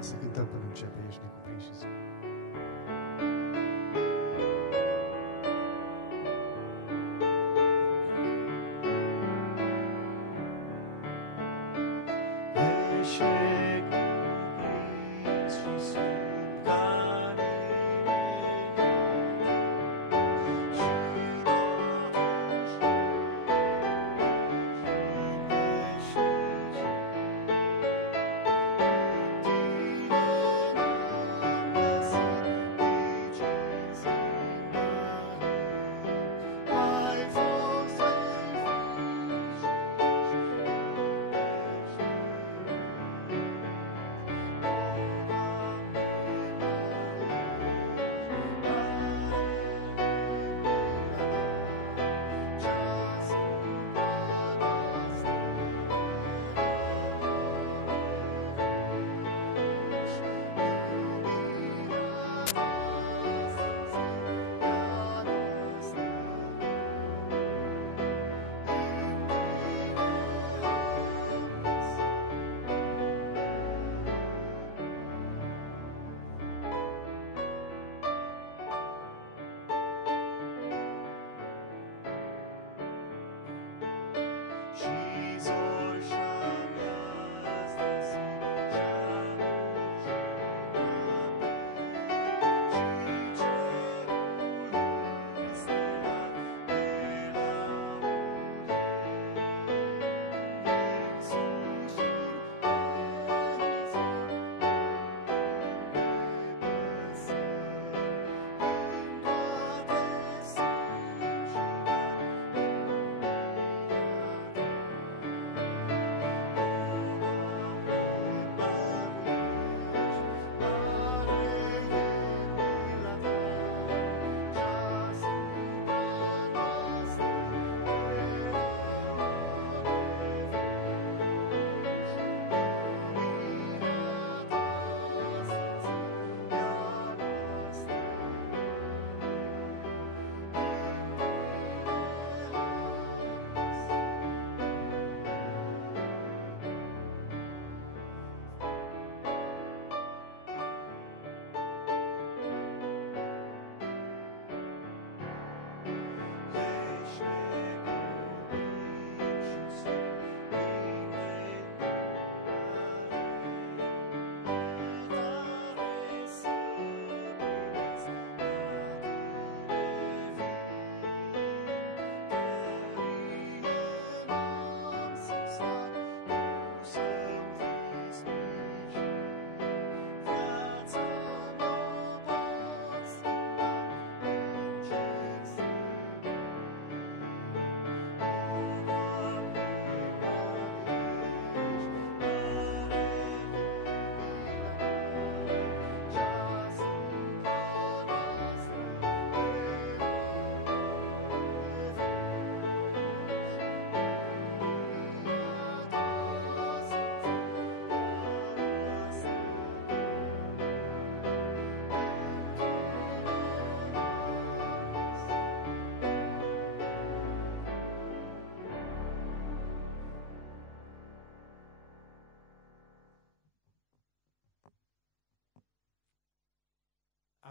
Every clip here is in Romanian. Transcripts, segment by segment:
Să cântăm până începe, ești necuprins și zi.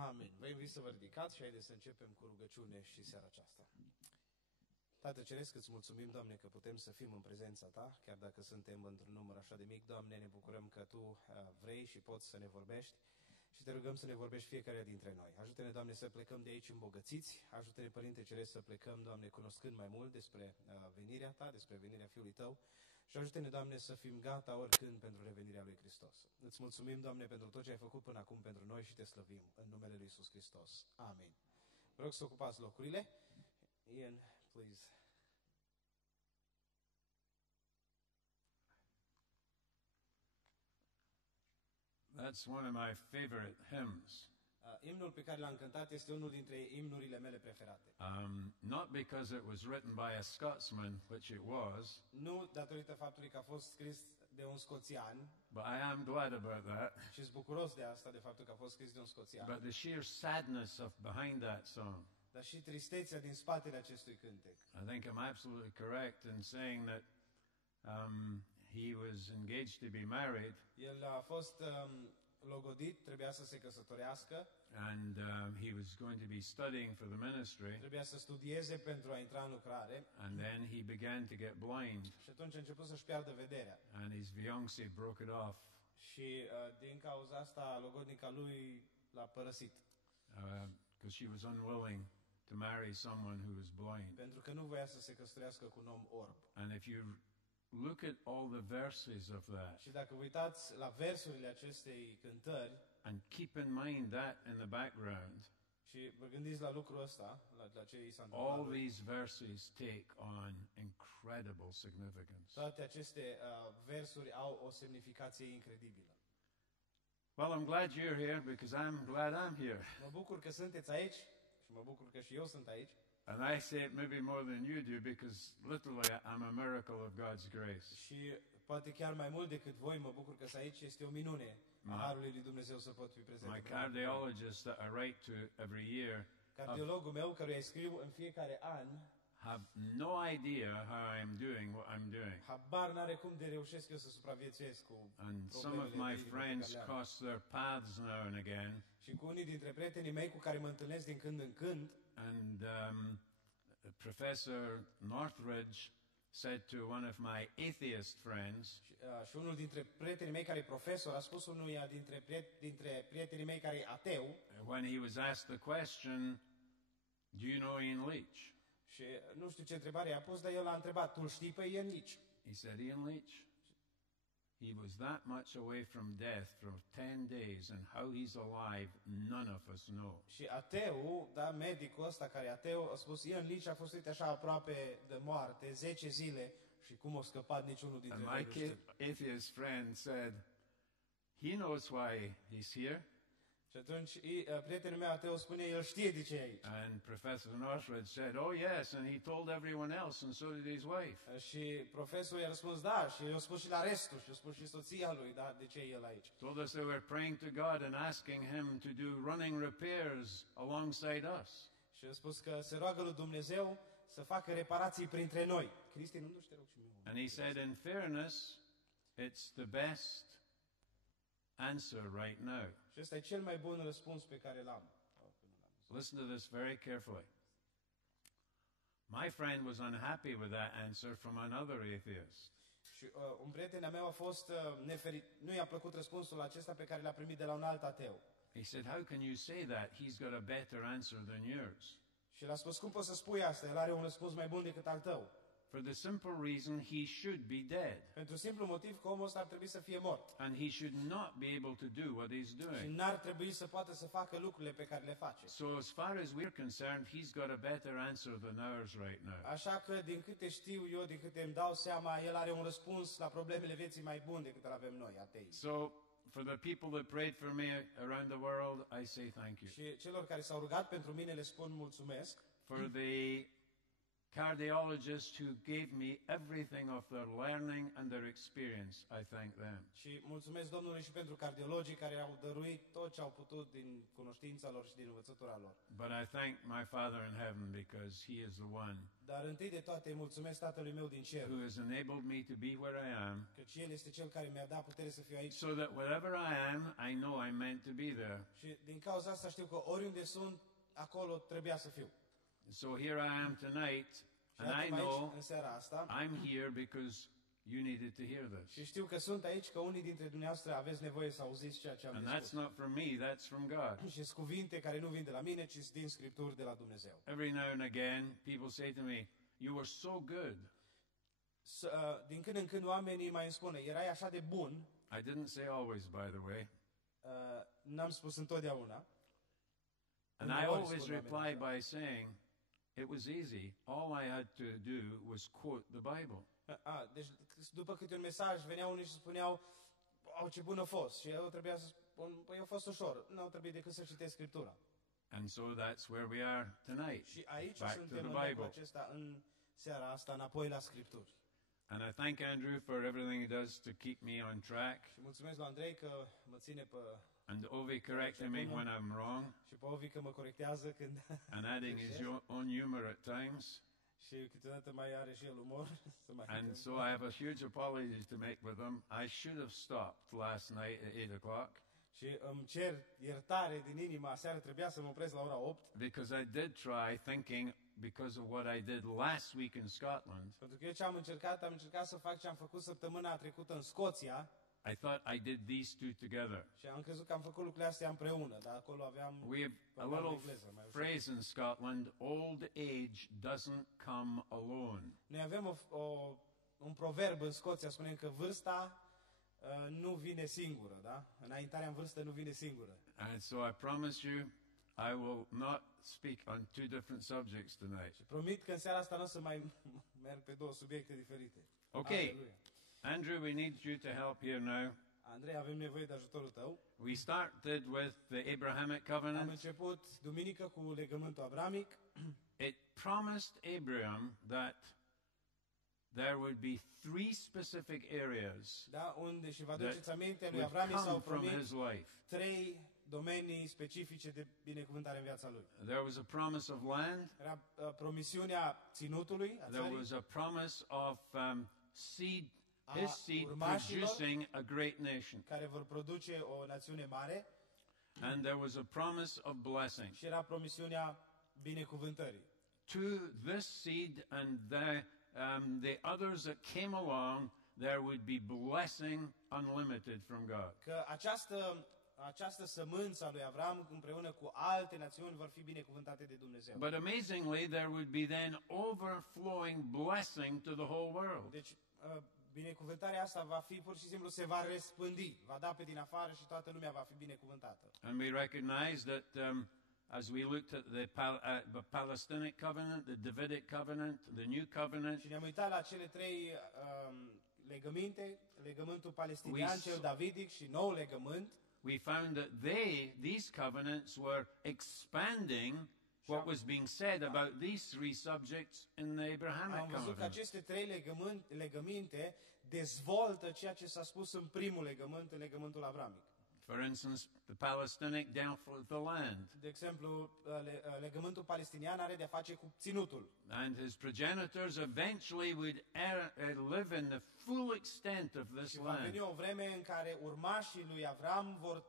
Amin. Vă invit să vă ridicați și haideți să începem cu rugăciune și seara aceasta. Tată Ceresc, îți mulțumim, Doamne, că putem să fim în prezența Ta, chiar dacă suntem într-un număr așa de mic. Doamne, ne bucurăm că Tu vrei și poți să ne vorbești și te rugăm să ne vorbești fiecare dintre noi. Ajută-ne, Doamne, să plecăm de aici îmbogățiți. Ajută-ne, Părinte Ceresc, să plecăm, Doamne, cunoscând mai mult despre venirea Ta, despre venirea Fiului Tău. Și ajută-ne, Doamne, să fim gata oricând pentru revenirea lui Hristos. Îți mulțumim, Doamne, pentru tot ce ai făcut până acum pentru noi și te slăvim în numele lui Iisus Hristos. Amin. Vă rog să ocupați locurile. Ian, please. That's one of my favorite hymns. Imnul pe care l-am cântat este unul dintre imnurile mele preferate. Not because it was written by a Scotsman, which it was. Nu datorită faptului că a fost scris de un scoțian. But I am glad about that. Și sunt bucuros de asta, de faptul că a fost scris de un scoțian. But the sheer sadness of behind that song. Dar și tristețea din spatele acestui cântec. I think I'm absolutely correct in saying that he was engaged to be married. El a fost logodit, trebuia să se căsătorească, and he was going to be studying for the ministry, trebuia să studieze pentru a intra în lucrare and then he began to get blind, și atunci a început să-și piardă vederea. and his fiancée broke it off Și din cauza asta logodnica lui l-a părăsit, because she was unwilling to marry someone who was blind. pentru că nu voia să se căsătorească cu un om orb. And if you look at all the verses of that, Și dacă vă uitați la versurile acestei cântări and keep in mind that in the background, și vă gândiți la lucrul ăsta, la ce i s-a all întâmplat lui, these verses take on incredible significance. toate aceste versuri au o semnificație incredibilă. Well, I'm glad you're here because I'm glad I'm here. Mă bucur că sunteți aici și mă bucur că și eu sunt aici. And I say it maybe more than you do because literally I'm a miracle of God's grace. Și poate chiar mai mult decât voi, mă bucur că aici este o minune a Harului lui Dumnezeu să pot fi prezent. My cardiologist that I write to every year Cardiologul meu, căruia îi scriu în fiecare an, have no idea how I'm doing what I'm doing. habar n-are cum de reușesc eu să supraviețuiesc cu And some of my friends cross their paths now and again. Și cu unii dintre prietenii mei cu care mă întâlnesc din când în când, And Professor Northridge said to one of my atheist friends, și unul dintre prietenii mei care e profesor a spus unuia dintre prietenii mei care e ateu, when he was asked the question, do you know Ian Leitch? și nu știu ce întrebare i-a pus, dar el a întrebat, tu îl știi pe Ian Leitch? He said, Ian Leitch, he was that much away from death for 10 days, and how he's alive, none of us know. Și ateu, da, medicul ăsta care e ateu, a spus, Ian Leitch a fost uite așa aproape de moarte, 10 zile, și cum a scăpat niciunul dintre And noi my nu știu. atheist friend said, he knows why he's here. Și atunci prietenul meu ateu spune, el știe de ce e aici. And Professor Northridge said, oh yes, and he told everyone else, and so did his wife. Și profesorul i-a răspuns, da, și i-a spus și la restul, și i-a spus și soția lui, da, de ce e el aici. Told us they were praying to God and asking him to do running repairs alongside us. Și a spus că se roagă lui Dumnezeu să facă reparații printre noi. Cristi, nu te rog și mie. And he said, in fairness, it's the best answer right now. Și ăsta e cel mai bun răspuns pe care l-am. Listen to this very carefully. My friend was unhappy with that answer from another atheist. Și un prieten al meu a fost neferit, nu i-a plăcut răspunsul acesta pe care l-a primit de la un alt ateu. He said, how can you say that? He's got a better answer than yours. Și l-a spus, cum poți să spui asta? El are un răspuns mai bun decât al tău. For the simple reason he should be dead. Pentru simplu motiv că omul ăsta ar trebui să fie mort. And he should not be able to do what he's Și doing. n-ar trebui să poată să facă lucrurile pe care le face. So as far as we're concerned, he's got a better answer than ours right now. Așa că, din câte știu eu, din câte îmi dau seama, el are un răspuns la problemele vieții mai bun decât îl avem noi, atei. So for the people that prayed for me around the world, I say thank you. Și celor care s-au rugat pentru mine le spun mulțumesc. For the cardiologists who gave me everything of their learning and their experience, I thank them. Și mulțumesc Domnului și pentru cardiologii care au dăruit tot ce au putut din cunoștința lor și din învățătura lor. But I thank my Father in heaven because He is the one Dar întâi de toate îi mulțumesc Tatălui meu din cer, who has enabled me to be where I am, căci El este Cel care mi-a dat putere să fiu aici. so that wherever I am, I know I'm meant to be there. Și din cauza asta știu că oriunde sunt, acolo trebuia să fiu. So here I am tonight, Și and I iată-mă aici know în seara asta I'm here because you needed to hear this. și știu că sunt aici că unii dintre dumneavoastră aveți nevoie să auziți ceea ce am And de that's spus. not from me, that's from God. Și sunt cuvinte care nu vin de la mine, ci din Scripturi de la Dumnezeu. Every now and again, people say to me, you were so good. Din când în când oamenii mai îmi spun, erai așa de bun, I didn't say always, by the way. n-am spus întotdeauna. And I Uneori always spun oamenii reply așa. by saying, it was easy. All I had to do was quote the Bible. Deci după câte un mesaj veneau unii și spuneau, au ce bun a fost. Și eu trebuia să spun, păi a fost ușor, n-au trebuit decât să citesc Scriptura. And so that's where we are tonight, Și aici back to suntem the în locul Bible. acesta, în seara asta, înapoi la Scripturi. And I thank Andrew for everything he does to keep me on track, Și mulțumesc lui Andrei că mă ține pe... and Ovi correcting me when I'm wrong, și pe Ovi că mă corectează când... and adding his own humor at times. și câteodată mai are și el umor. Să mai And so I have a huge apology to make with him. I should have stopped last night at 8 o'clock. Și îmi cer iertare din inimă, aseară trebuia să mă opresc la ora 8, because I did try thinking, because of what I did last week in Scotland, pentru că eu ce am încercat să fac ce am făcut săptămâna trecută în Scoția I thought I did these two together. și am crezut că am făcut lucrurile astea împreună, dar acolo aveam We have a vorbeam little engleză, mai ușor. phrase in Scotland, old age doesn't come alone. Noi avem un proverb în Scoția, spunem că vârsta nu vine singură, da? Înaintarea în vârstă nu vine singură. And so I promise you, I will not speak on two different subjects tonight. Și promit că în seara asta nu o să mai merg pe două subiecte diferite. Okay, Aleluia. Andrew, we need you to help here now. Andrei, avem nevoie de ajutorul tău. We started with the Abrahamic Am covenant. început duminică cu legământul abramic. It promised Abraham that there would be three specific areas Da, unde și vă that aduceți aminte, lui would Avram i s-au come from promis his life. 3 domenii specifice de binecuvântare în viața lui. There was a promise of land. Era promisiunea ținutului, a There țării, was a promise of seed, a his seed urmașilor producing a great nation. care vor produce o națiune mare, And there was a promise of blessing. și era promisiunea binecuvântării. To this seed and the others that came along, there would be blessing unlimited from God. Că această sămânță a lui Avram împreună cu alte națiuni vor fi binecuvântate de Dumnezeu. But amazingly, there would be then overflowing blessing to the whole world. Deci binecuvântarea asta va fi pur și simplu, se va răspândi, va da pe din afară și toată lumea va fi binecuvântată. And we recognize that as we looked at the Palestinic covenant, the Davidic covenant, the new covenant, Și ne-am uitat la cele 3 legăminte, legământul palestinian, cel davidic și nou legământ. we found that these covenants were expanding what was being said about these three subjects in the Am Abrahamic văzut că covenant. aceste 3 legăminte dezvoltă ceea ce s-a spus în primul legământ, în legământul abramic. For instance, the Palestinic dealt with the land, De exemplu, legământul palestinian are de-a face cu ținutul. and his progenitors eventually would live in the full extent of this Și va veni land. o vreme în care urmașii lui Avram vor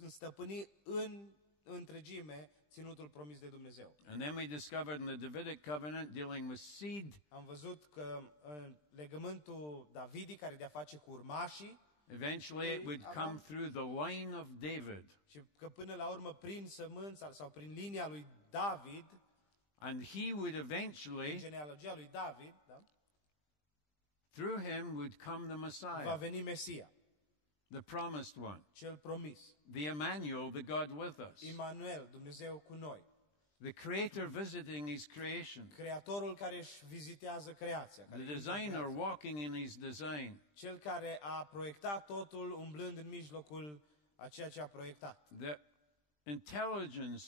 înstăpâni în întregime ținutul promis de Dumnezeu. And then we discovered in the Davidic covenant dealing with seed, Am văzut că în legământul davidic are de-a face cu urmașii eventually it would come through the line of David. și că până la urmă prin sămânța sau prin linia lui David, And he would prin eventually, genealogia lui David, da, through him would come the va Messiah, veni Mesia, the promised one, cel promis. the Emmanuel, the God with us, Immanuel, Dumnezeu cu noi. the Creator visiting his creation, Creatorul care își vizitează creația. the Care designer walking in his design, cel care a proiectat totul umblând în mijlocul a ceea ce a proiectat. the intelligence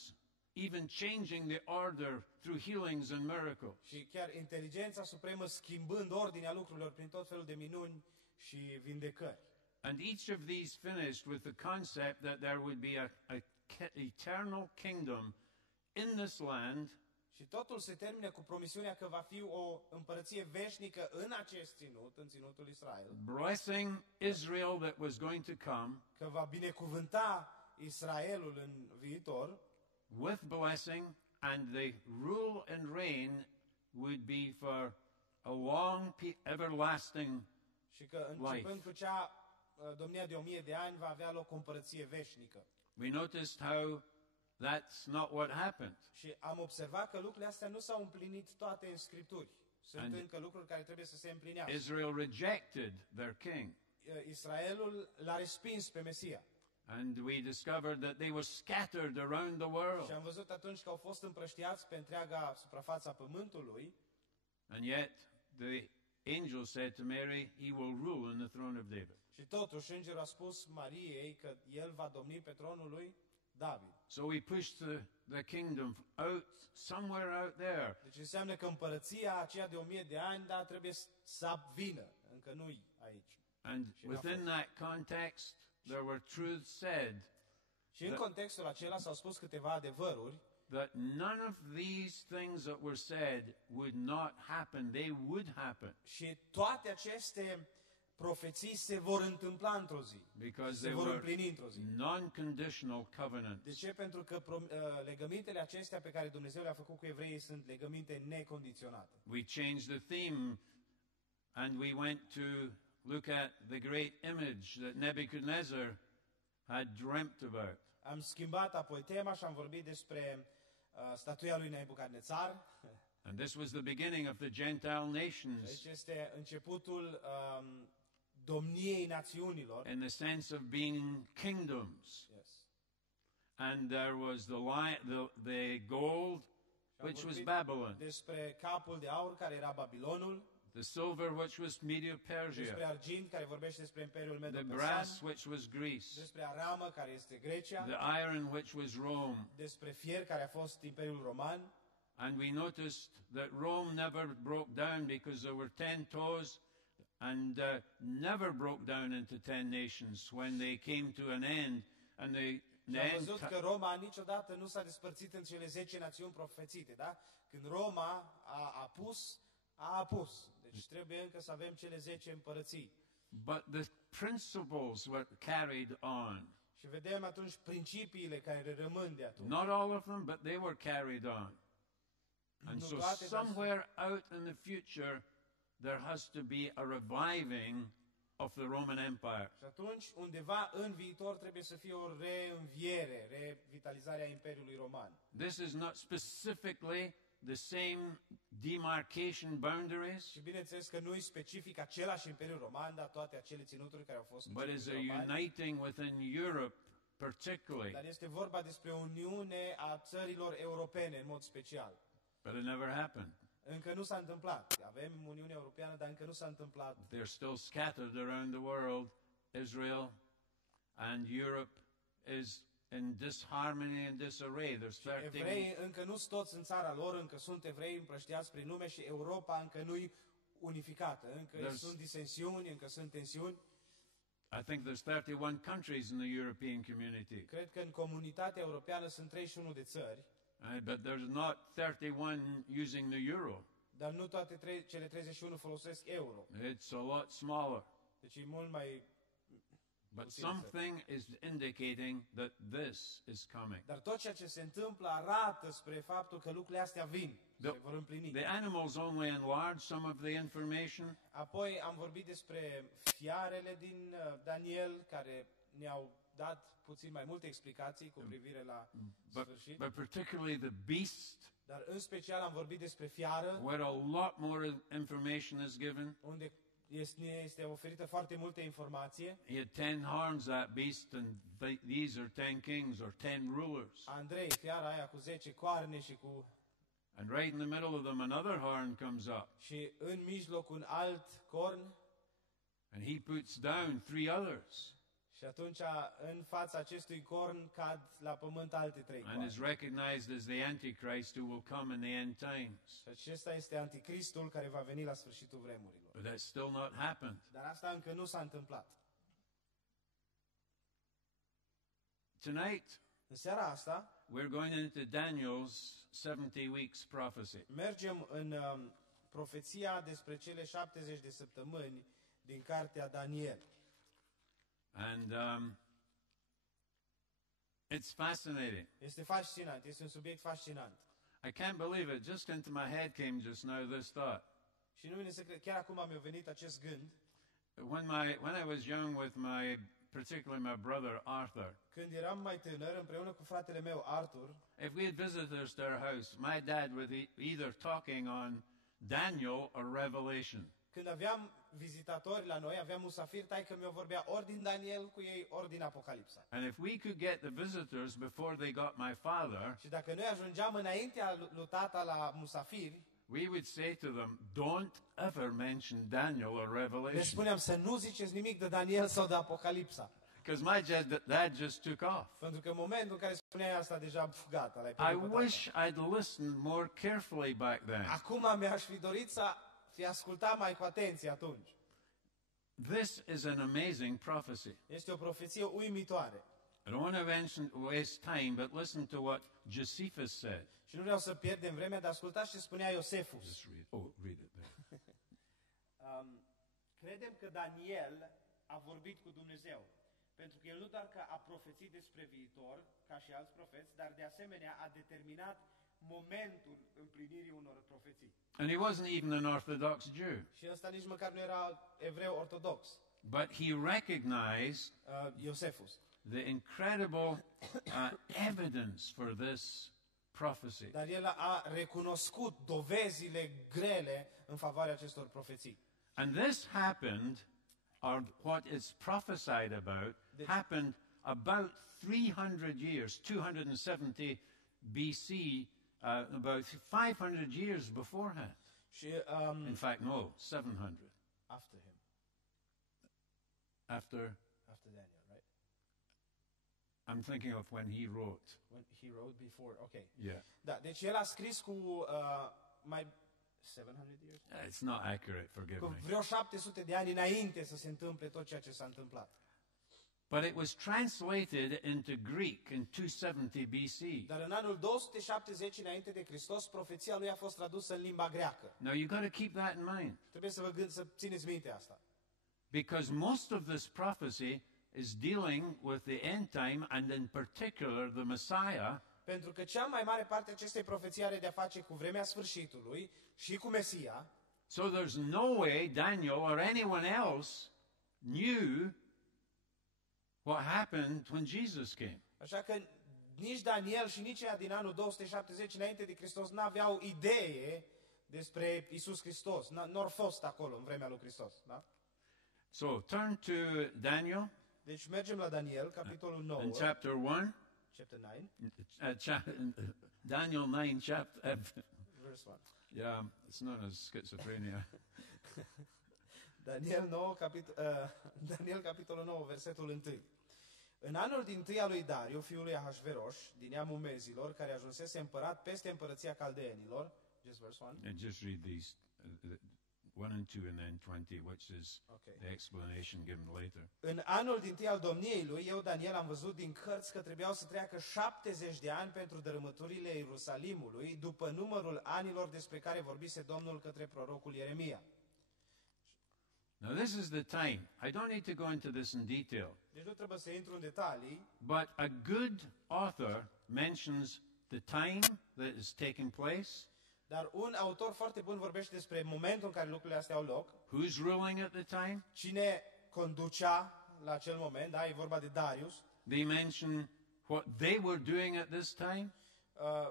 even changing the order through healings and miracles. Și chiar inteligența supremă schimbând ordinea lucrurilor prin tot felul de minuni și vindecări. And each of these finished with the concept that there would be a eternal kingdom in this land, Și totul se termină cu promisiunea că va fi o împărăție veșnică în acest ținut, în ținutul Israel, blessing Israel that was going to come, că va binecuvânta Israelul în viitor with blessing, and the rule and reign would be for a long, everlasting. și că începând cu cea domnia de 1000 de ani va avea loc o împărăție veșnică. We noticed how that's not what happened. Și am observat că lucrurile astea nu s-au împlinit toate în Scripturi. Sunt And încă lucruri care trebuie să se împlinească. Israel rejected their king. Israelul l-a respins pe Mesia. And we discovered that they were scattered around the Și world. am văzut atunci că au fost împrăștiați pe întreaga suprafața pământului. And yet the angel said to Mary, he will rule in the throne of David. Și totuși îngerul a spus Mariei că el va domni pe tronul lui David. So we pushed the kingdom out, somewhere out there. Deci înseamnă că împărăția aceea de 1000 de ani, dar trebuie să vină. Încă nu-i aici. And within that context, there were truths said Și în contextul acela s-au spus câteva adevăruri that none of these things that were said would not happen. They would happen. și toate aceste profeții se vor întâmpla într-o zi. Because Se they vor were împlini într-o zi. non-conditional De covenants. ce? Pentru că legămintele acestea pe care Dumnezeu le-a făcut cu evreii sunt legăminte necondiționate. We changed the theme and we went to look at the great image that Nebuchadnezzar had dreamt about. Am schimbat apoi tema și am vorbit despre statuia lui Nebucadnețar. And this was the beginning of the Gentile nations Aici este începutul domniei națiunilor. in the sense of being kingdoms. Yes. And there was the gold, which was Babylon, Despre capul de aur care era Babilonul, the silver, which was despre Medo-Persia, argint care vorbește despre Imperiul the Medo-Persan, brass, which was Greece, despre aramă care este Grecia, the iron, which was Rome. despre fier care a fost Imperiul Roman. And we noticed that Rome never broke down because there were 10 toes and never broke down into 10 nations when they came to an end. And the Și am end văzut că Roma niciodată nu s-a despărțit în cele 10 națiuni profețite, da? Când Roma a apus. Deci trebuie încă să avem cele 10 împărății. but the principles were carried on. Și vedem atunci principiile care rămân de atunci. Not all of them, but they were carried on. And Nu so toate, dar somewhere out in the future, there has to be a reviving of the Roman Empire. Și atunci, undeva în viitor trebuie să fie o reînviere, revitalizare a Imperiului Roman. This is not specifically the same demarcation boundaries, Și bineînțeles că nu e specific același Imperiu Roman, dar toate acele ținuturi care au fost but is a romani. uniting within Europe particularly. Dar este vorba despre o uniune a țărilor europene în mod special. But it never happened. Încă nu s-a întâmplat. Avem Uniunea Europeană, dar încă nu s-a întâmplat. They're still scattered around the world. Israel and Europe is in disharmony and disarray. There's 13 Evreii încă nu sunt toți în țara lor, încă sunt evrei împrăștiați prin lume și Europa încă nu-i unificată. Încă sunt disensiuni, încă sunt tensiuni. I think there's 31 countries in the European community. Cred că în comunitatea europeană sunt 31 de țări, But there's not 31 using the euro. dar nu toate cele 31 folosesc euro. It's a lot smaller. Deci e mult mai... But puține țări. something is indicating that this is coming. Dar tot ceea ce se întâmplă arată spre faptul că lucrurile astea vin, se vor împlini. The animals only enlarge some of the information, Apoi am vorbit despre fiarele din Daniel, care ne-au dat puțin mai multe explicații cu privire la sfârșit. but particularly the beast, Dar în special am vorbit despre fiară, where a lot more information is given. unde este oferită foarte multă informație. He had 10 horns, that beast, and these are 10 kings or 10 rulers. Andrei, fiara aia cu 10 coarne și cu... And right in the middle of them, another horn comes up, Și în mijloc un alt corn. and he puts down 3 others, Și atunci în fața acestui corn cad la pământ alte 3 and coarne. is recognized as the Antichrist who will come in the end times. Și acesta este anticristul care va veni la sfârșitul vremurilor. But that's still not happened. Dar asta încă nu s-a întâmplat. Tonight, În seara asta we're going into Daniel's 70 weeks prophecy. mergem în profeția despre cele 70 de săptămâni din cartea Daniel. And it's fascinating. Este fascinant, este un subiect fascinant. I can't believe it. Just into my head came just now this thought. Și nu vine să cred, chiar acum mi-a venit acest gând. When I was young with particularly my brother Arthur, Când eram mai tânăr, împreună cu fratele meu Arthur, if we had visitors to our house, my dad would either talking on Daniel or Revelation. când aveam vizitatori la noi, aveam musafiri, taică mi-o vorbea ori din Daniel cu ei, ori din Apocalipsa. And if we could get the visitors before they got my father, Și dacă noi ajungeam înaintea lui tata la musafiri, we would say to them, don't ever mention Daniel or le Revelation. spuneam să nu ziceți nimic de Daniel sau de Apocalipsa. Because my dad just took off. Pentru că în momentul în care spuneai asta, deja gata, l-ai I pierdut pe tata. wish I'd listened more carefully back then. Acum mi-aș fi dorit să fi ascultat mai cu atenție atunci. This is an amazing prophecy. Este o profeție uimitoare. I don't want to waste time, but listen to what Josephus said. Și nu vreau să pierdem vremea, dar ascultați ce spunea Iosefus. Just read. Oh, read it there. Credem că Daniel a vorbit cu Dumnezeu, pentru că el nu doar că a profețit despre viitor, ca și alți profeți, dar de asemenea a determinat momentul împlinirii unor profeții. And he wasn't even an Orthodox Jew. Și ăsta nici măcar nu era evreu ortodox, But he recognized Iosefus. the incredible evidence for this prophecy. Dar el a recunoscut dovezile grele în favoarea acestor profeții. And this happened, or what is prophesied about, happened about 300 years, 270 BC, about 500 years beforehand. Și In fact, no, 700. after him, After, after Daniel, right? I'm thinking of when he wrote. When he wrote before, okay. Yeah. Da, deci el a scris cu mai 700 years? It's not accurate, forgive Cu me. vreo 700 de ani înainte să se întâmple tot ceea ce s-a întâmplat. But it was translated into Greek in 270 BC. Dar în anul 270 înainte de Hristos, profeția lui a fost tradusă în limba greacă. Now you've got to keep that in mind, Trebuie să țineți minte asta. because most of this prophecy is dealing with the end time, and in particular the Messiah. Pentru că cea mai mare parte a acestei profeții are de-a face cu vremea sfârșitului și cu Mesia. So there's no way Daniel or anyone else knew what happened when Jesus came. Așa că nici Daniel și nici ea din anul 270 înainte de Hristos n-aveau idee despre Isus Hristos. N-au fost acolo în vremea lui Hristos. Da? So turn to Daniel Deci mergem la Daniel, capitolul 9, in chapter 1. chapter 9, Daniel 9, chapter. verse 1. Yeah, it's known as schizophrenia. Daniel, capitolul 9, versetul 1. În anul din tâi al lui Dariu, fiul lui Ahasveros, din neamul Mezilor, care ajunsese împărat peste împărăția Caldeenilor, just verse 1. And just read these 1 and 2 and then 20, which is Okay. the explanation given later. În anul din tâi al domniei lui, eu, Daniel, am văzut din cărți că trebuiau să treacă 70 de ani pentru dărâmăturile Ierusalimului, după numărul anilor despre care vorbise Domnul către prorocul Ieremia. Now this is the time. I don't need to go into this in detail, Deci nu trebuie să intru în detalii, but a good author mentions the time that is taking place, dar un autor foarte bun vorbește despre momentul în care lucrurile astea au loc, who's ruling at the time. cine conducea la acel moment, da, e vorba de Darius, They mention what they were doing at this time.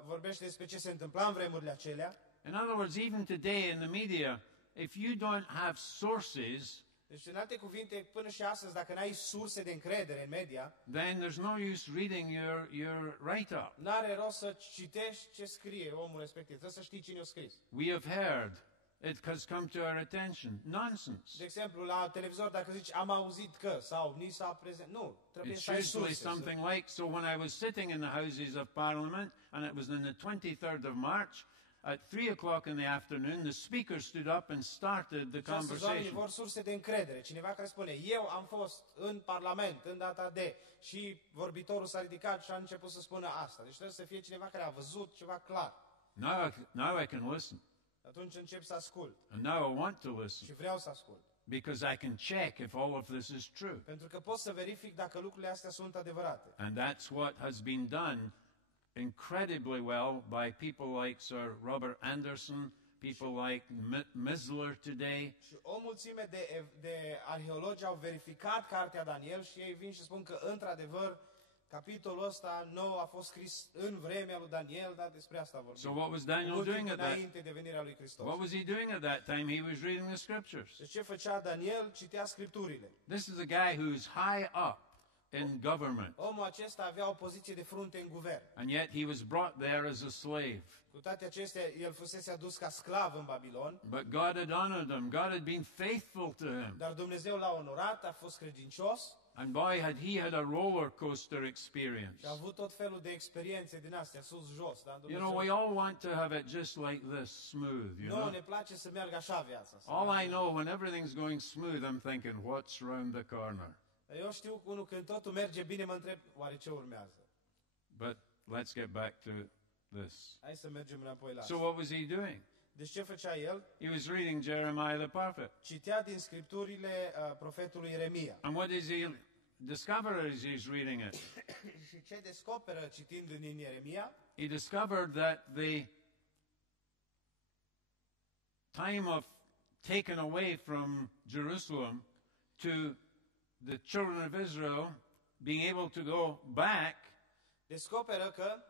vorbește despre ce se întâmpla în vremurile acelea. In other words, even today in the media, if you don't have sources, Deci, în alte cuvinte, până și astăzi, dacă n-ai surse de încredere în media, then there's no use reading your write-up. n-are rost să citești ce scrie omul respectiv. Trebuie să știi cine o scris. We have heard, it has come to our attention. Nonsense. De exemplu, la televizor, dacă zici, am auzit că, sau ni s-a prezent, nu, trebuie It's să ai usually surse. something like, so when I was sitting in the Houses of Parliament, and it was on the 23rd of March, at 3 o'clock in the afternoon, the speaker stood up and started the Și astăzi oamenii conversation. vor surse de încredere. Cineva care spune, eu am fost în Parlament în data de, și vorbitorul s-a ridicat și a început să spună asta. Deci trebuie să fie cineva care a văzut ceva clar. Now I can listen. Atunci încep să ascult. And now I want to listen, Și vreau să ascult. because I can check if all of this is true. Pentru că pot să verific dacă lucrurile astea sunt adevărate. And that's what has been done incredibly well by people like Sir Robert Anderson, people like Misler today. Și o mulțime de arheologi au verificat cartea Daniel și ei vin și spun că, într-adevăr, capitolul ăsta nou a fost scris în vremea lui Daniel, dar despre asta vorbim. So what was Daniel Mult timp doing at that? înainte de venirea lui Hristos. What was he doing at that time? He was reading the scriptures. Deci ce făcea Daniel? Citea Scripturile. This is a guy who's high up in government, Omul acesta avea o poziție de frunte în guvern. and yet he was brought there as a slave. Cu toate acestea, el fusese adus ca sclav în Babilon, But God had honored him. God had been faithful to him. dar Dumnezeu l-a onorat, a fost credincios And boy, he had a roller coaster experience. și a avut tot felul de experiențe din astea, sus-jos. Da? You know, we all want to have it just like this, smooth, you Nouă know. ne place să meargă așa viața. All I know, when everything's going smooth, I'm thinking, what's round the corner? Eu știu că unul, când totul merge bine, mă întreb, oare ce urmează? But let's get back to this. Hai să mergem înapoi la So asta. what was he doing? Deci ce făcea el? He was reading Jeremiah the prophet. Citea din scripturile profetului Ieremia. And what does he discover as he's reading it? Și ce descoperă citind în Ieremia? He discovered that the time of taken away from Jerusalem to the children of Israel being able to go back, Descoperă că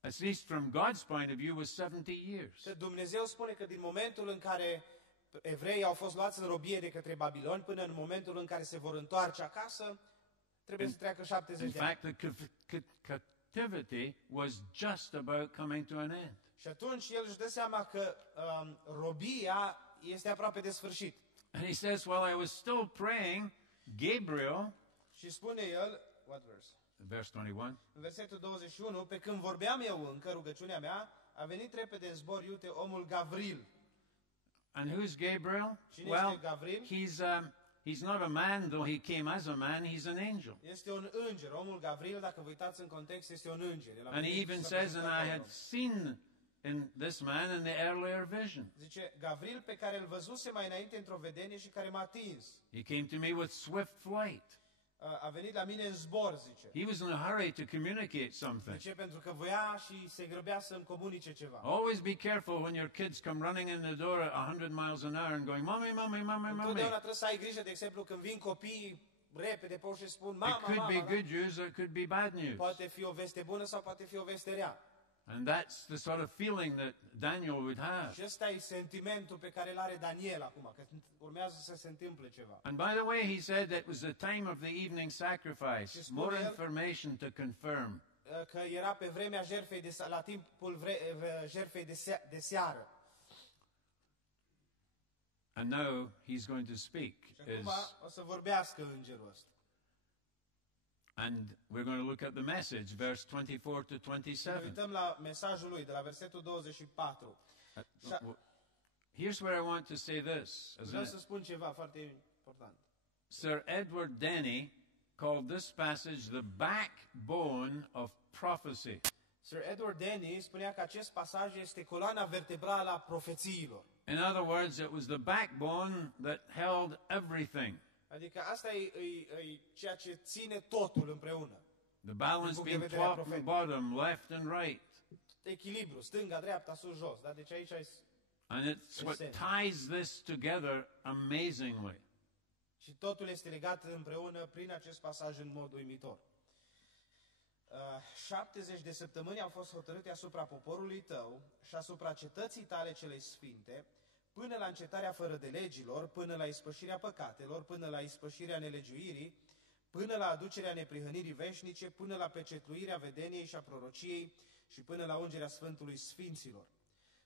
at least from God's point of view, was 70 years. Dumnezeu spune că din momentul în care evreii au fost luați în robie de către Babiloni până în momentul în care se vor întoarce acasă, trebuie să treacă 70 In de ani. fact, the captivity was just about coming to an end. Și atunci el își dă seama că robia este aproape de sfârșit. And he says, while I was still praying, Gabriel, Și spune el, what verse? verse 21, În versetul 21, pe când vorbeam eu încă rugăciunea mea, a venit repede în zbor, iute, omul Gavril. and who's Gabriel? Cine Well, este Gavril? he's not a man, though he came as a man, he's an angel. Este un înger. Omul Gavril, dacă vă uitați în context, este un înger. El a And he venit even să says, prezinte and I ca had om. seen in this man in the earlier vision. Zice, Gavril pe care îl văzuse mai înainte într-o vedenie și care m-a atins. He came to me with swift flight. A venit la mine în zbor, zice. He was in a hurry to communicate something. De ce? Pentru că voia și se grăbea să-mi comunice ceva. Always be careful when your kids come running in the door at 100 miles an hour and going, Mommy, Mommy, Mommy, Mommy. Întotdeauna trebuie să ai grijă, de exemplu, când vin copiii repede pe ușă și spun, It mama, could be mama, good news or it could be bad news. poate fi o veste bună sau poate fi o veste rea. And that's the sort of feeling that Daniel would have. Și ăsta e sentimentul pe care îl are Daniel acum, că urmează să se întâmple ceva. And by the way, he said that it was the time of the evening sacrifice. More information to confirm. Că era pe vremea jertfei la timpul jertfei de seară. And now he's going to speak. Și acum o să vorbească îngerul ăsta. And we're going to look at the message, verse 24 to Ne 27. uităm la mesajul lui de la versetul 24. Here's where I want to say this. Vreau să spun ceva foarte important. Sir Edward Denny called this passage the backbone of prophecy. Sir Edward Denny spunea că acest pasaj este coloana vertebrală a profețiilor. In other words, it was the backbone that held everything. Adică asta e ceea ce ține totul împreună. The balance being top and bottom, left and right. Echilibru, stânga, dreapta, sus, jos. Da? Deci aici ai... And it's what ties this together amazingly. Și totul este legat împreună prin acest pasaj în mod uimitor. 70 de săptămâni au fost hotărâte asupra poporului tău și asupra cetății tale celei sfinte, până la încetarea fără de legilor, până la ispășirea păcatelor, până la ispășirea nelegiuirii, până la aducerea neprihănirii veșnice, până la pecetluirea vedeniei și a prorociei și până la ungerea Sfântului Sfinților.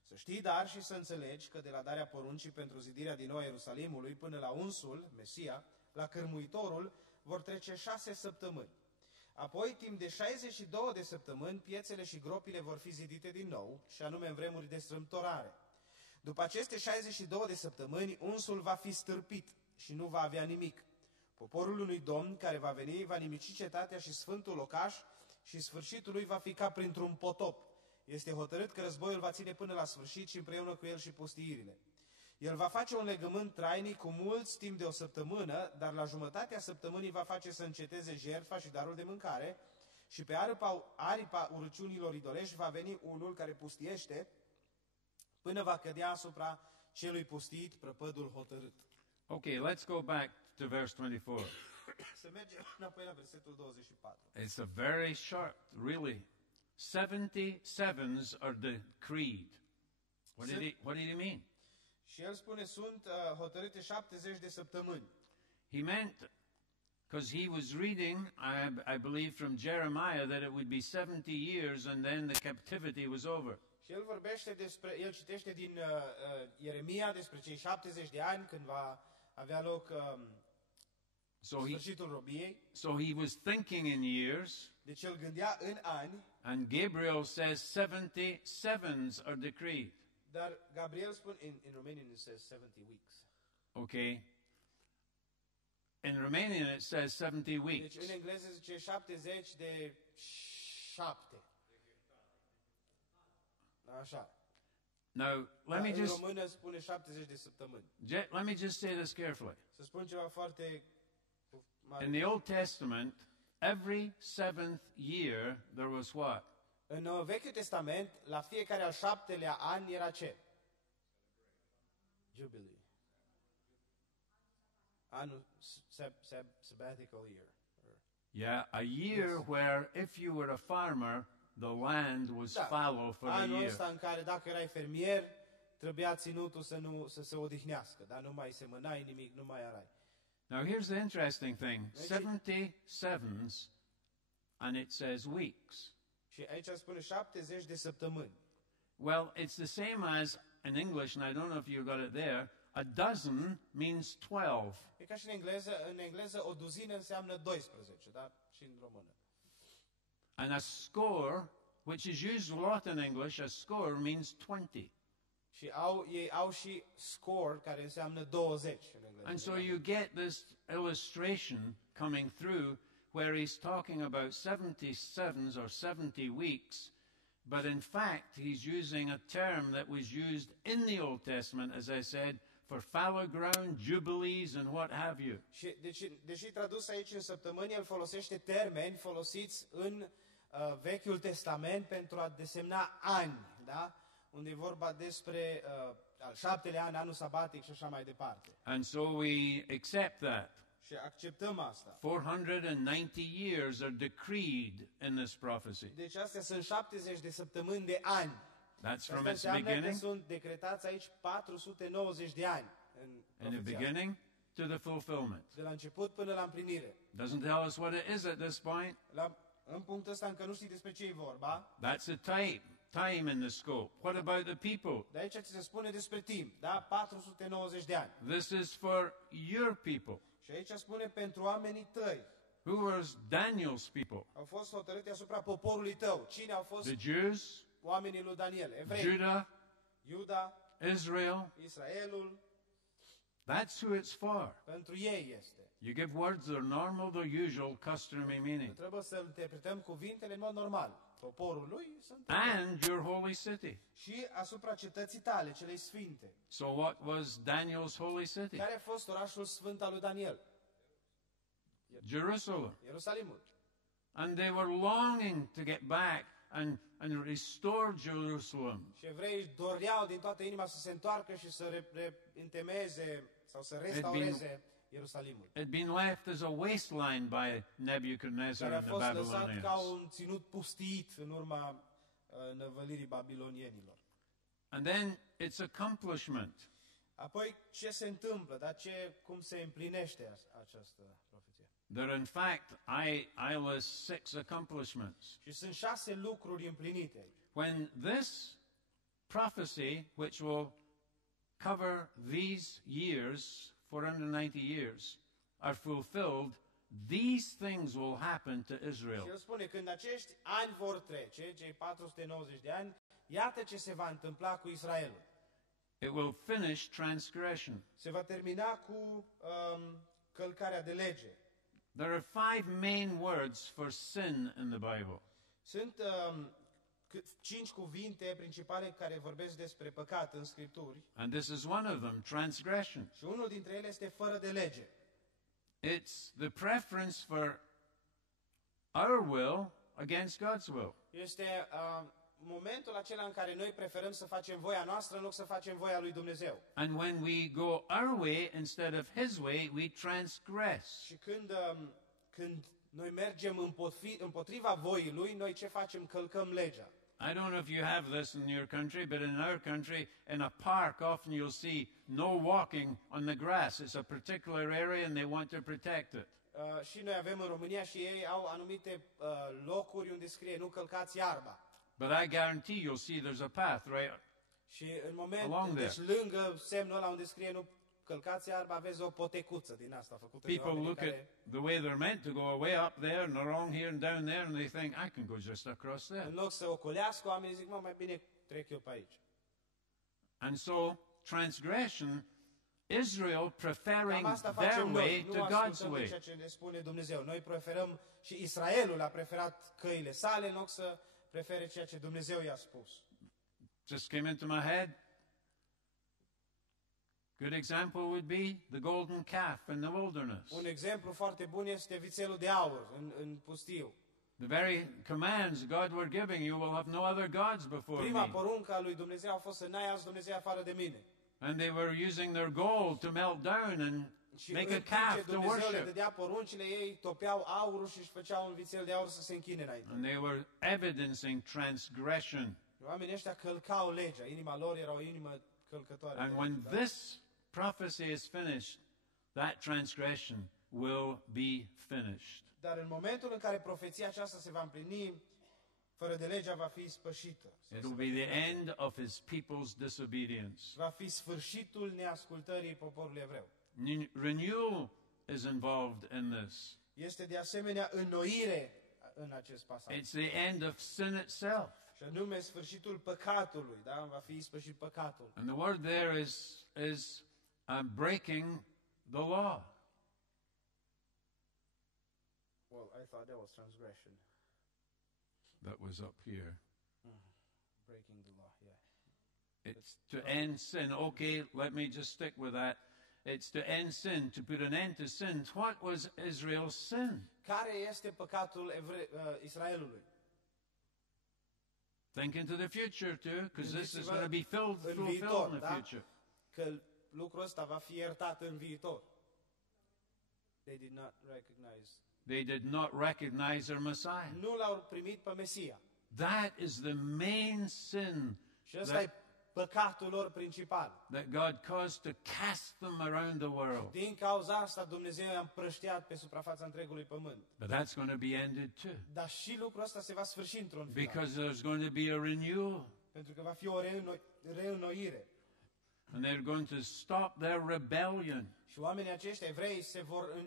Să știi, dar, și să înțelegi că de la darea poruncii pentru zidirea din nou a Ierusalimului până la unsul, Mesia, la cârmuitorul, vor trece 6 săptămâni. Apoi, timp de 62 de săptămâni, piețele și gropile vor fi zidite din nou, și anume în vremuri de strâmtorare. După aceste 62 de săptămâni, unsul va fi stârpit și nu va avea nimic. Poporul unui domn care va veni va nimici cetatea și sfântul locaș și sfârșitul lui va fi ca printr-un potop. Este hotărât că războiul va ține până la sfârșit și împreună cu el și pustiirile. El va face un legământ trainic cu mulți timp de o săptămână, dar la jumătatea săptămânii va face să înceteze jertfa și darul de mâncare și pe aripa urăciunilor idolești va veni unul care pustiește până va cădea asupra celui pustit prăpădul hotărât. Okay, let's go back to verse 24. Să mergem înapoi la versetul 24. It's a very short, really. 77s are the creed. What did he mean? Și el spune, sunt hotărâte 70 de săptămâni. He meant, because he was reading, I believe, from Jeremiah, that it would be 70 years and then the captivity was over. Și el vorbește el citește din Ieremia despre cei 70 de ani când va avea loc sfârșitul robiei. So he was thinking in years. Deci el gândea în ani. And Gabriel says 77s are decreed. Dar Gabriel spune, in Romanian it says 70 weeks. Okay. In Romanian it says 70 weeks. Deci în engleză zice 70 de 7. Așa. Now, let me În just română spune 70 de săptămâni. let me just say this carefully. Să spun ceva foarte mare. In the Old Testament, every seventh year there was what? În Vechiul Testament, la fiecare al 7-lea an era ce? Jubilee. Anul sabbatical year. Yeah, a year where if you were a farmer, the land was Da. fallow for a Anul year. ăsta în care dacă erai fermier, trebuia ținutul să se odihnească, dar nu mai semănai nimic, nu mai arai. Now here's the interesting thing. 77s, and it says weeks. Și aici spune 70 de săptămâni. Well, it's the same as in English, and I don't know if you got it there. A dozen means 12. E ca și în engleză o duzină înseamnă 12, dar și în română. And a score, which is used a lot in English, a score means 20. Și ei au și score, care înseamnă 20 în engleză. And so you get this illustration coming through where he's talking about 77s or 70 weeks, but in fact he's using a term that was used in the Old Testament, as I said, for fallow ground, jubilees, and what have you. Și deși tradus aici în săptămâni, el folosește termeni folosiți în Vechiul Testament pentru a desemna ani, da? Unde e vorba despre al 7-lea an, anul sabatic și așa mai departe. And so we accept that. Și acceptăm asta. 490 years are decreed in this prophecy. Deci astea sunt 70 de săptămâni de ani. That's Asta from its înseamnă că beginning, sunt decretați aici 490 de ani în in the profeția. beginning to the fulfillment. De la început până la împlinire. Doesn't tell us what it is at this point. În punctul ăsta încă nu știi despre ce e vorba. That's a time in the scope. What about the people? De aici ți se spune despre timp, da? 490 de ani. This is for your people. Și aici spune pentru oamenii tăi. Who was Daniel's people? Au fost hotărâte asupra poporului tău. Cine au fost The Jews, oamenii lui Daniel? Evrei, Judah, Iuda, Israel. Israelul. That's who it's for. Pentru ei este. You give words their normal, their usual, customary meaning. Trebuie să interpretăm cuvintele în mod normal. Poporul lui sunt And your holy city. și asupra cetății tale, celei sfinte. So what was Daniel's holy city? Care a fost orașul sfânt al lui Daniel? Jerusalem. Ierusalimul. And they were longing to get back and restore Jerusalem. Și evreii doreau din toată inima să se întoarcă și să întemeieze sau să restaureze Ierusalimul. It had been left as a wasteland by Nebuchadnezzar Care a and the fost lăsat ca Babylonians. un ținut pustit în urma năvălirii babilonienilor. And then its accomplishment. Apoi ce se întâmplă, dar cum se împlinește această profeție? There, in fact, I list 6 accomplishments. Și sunt 6 lucruri împlinite aici. When this prophecy, which will cover these years, 490 years, are fulfilled, these things will happen to Și Israel. el spune, când acești ani vor trece, cei 490 de ani, iată ce se va întâmpla cu Israelul. It will finish transgression. Se va termina cu călcarea de lege. There are 5 main words for sin in the Bible. Sunt 5 cuvinte principale care vorbesc despre păcat în Scripturi And this is one of them, transgression. și unul dintre ele este fără de lege. It's the preference for our will against God's will. Este momentul acela în care noi preferăm să facem voia noastră în loc să facem voia lui Dumnezeu. And when we go our way instead of His way, we transgress. Și când noi mergem împotriva voii lui, noi ce facem? Călcăm legea. I don't know if you have this in your country, but in our country, in a park, often you'll see no walking on the grass. It's a particular area and they want to protect it. Și noi avem în România și ei au anumite locuri unde scrie nu călcați iarba. But I guarantee you'll see there's a path right. Și în moment, Along deci lângă semnul ăla unde scrie nu călcați iarba, aveți o potecuță din asta făcută de People oameni look care, at the way they're meant to go, way up there and along here and down there, and they think, I can go just across there. în loc să ocolească, oamenii zic, mai bine trec eu pe aici. And so, transgression, Israel Cam preferring asta their facem way noi, to nu God's ascultăm de way. ceea ce ne spune Dumnezeu. Noi preferăm și Israelul a preferat căile sale în loc să prefere ceea ce Dumnezeu i-a spus. just came into my head. Good example would be the golden calf in the wilderness. Un exemplu foarte bun este vițelul de aur în pustiu. The very commands God were giving, you will have no other gods before Prima me. poruncă a lui Dumnezeu a fost să n-ai alți Dumnezei afară de mine. And they were using their gold to melt down and Și make în a timp ce calf to Dumnezeu le worship. dădea poruncile, ei topeau aurul și își făceau un vițel de aur să se închine înainte. And they were evidencing transgression. Oamenii ăștia călcau legea, inima lor era o inimă călcătoare. And de when lege, da? this prophecy is finished, that transgression will be finished. Dar în momentul în care profeția aceasta se va împlini, fără de legea va fi spășită. It will be the end of his people's disobedience. Va fi sfârșitul neascultării poporului evreu. Renewal is involved in this. Este de asemenea înnoire în acest pasaj. It's the end of sin itself. Și anume sfârșitul păcatului, da? Va fi spășit păcatul. And the word there is breaking the law. Well, I thought that was transgression. That was up here. Breaking the law, yeah. It's to end sin. Okay, let me just stick with that. It's to end sin, to put an end to sin. What was Israel's sin? Care este păcatul Israelului? Think into the future too, because this is Gândiți-vă going to be în fulfilled viitor, in the da? future. Că lucrul ăsta va fi iertat în viitor. They did not recognize. They did not recognize their Messiah. Nu l-au primit pe Mesia. That is the main sin Și ăsta e păcatul lor principal. that God caused to cast them around the world. Din cauza asta Dumnezeu i-a împrăștiat pe suprafața întregului pământ. But that's going to be ended too, Dar și lucrul ăsta se va sfârși într-un final. because there's going to be a renewal. Pentru că va fi o reînnoire. And they're going to stop their rebellion. Și oamenii aceștia, evrei, se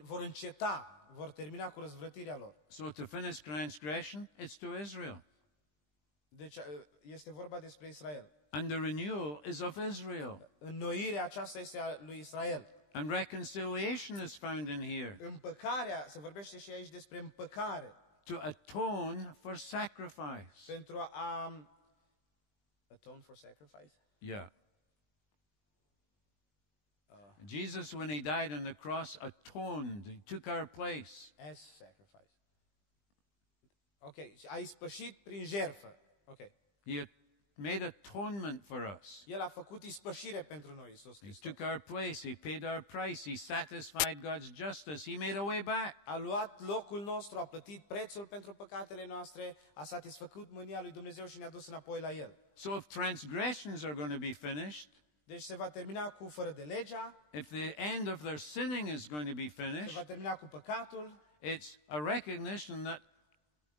vor înceta, vor termina cu răzvrătirea lor. So to finish transgression, it's to Israel. Deci este vorba despre Israel. And the renewal is of Israel. Înnoirea aceasta este a lui Israel. And reconciliation is found in here. Împăcarea, se vorbește și aici despre împăcare. To atone for sacrifice. Pentru a atone for sacrifice. Yeah. Jesus, when he died on the cross, atoned. He took our place. As sacrifice. Ok, ai spășit prin jertfă. Ok. He made atonement for us. El a făcut ispășire pentru noi, Iisus He Hristos. took our place. He paid our price. He satisfied God's justice. He made a way back. A luat locul nostru, a plătit prețul pentru păcatele noastre, a satisfăcut mânia lui Dumnezeu și ne-a dus înapoi la El. So if transgressions are going to be finished, Deci se va termina cu fără de legea, if the end of their sinning is going to be se finished, va termina cu păcatul it's a recognition that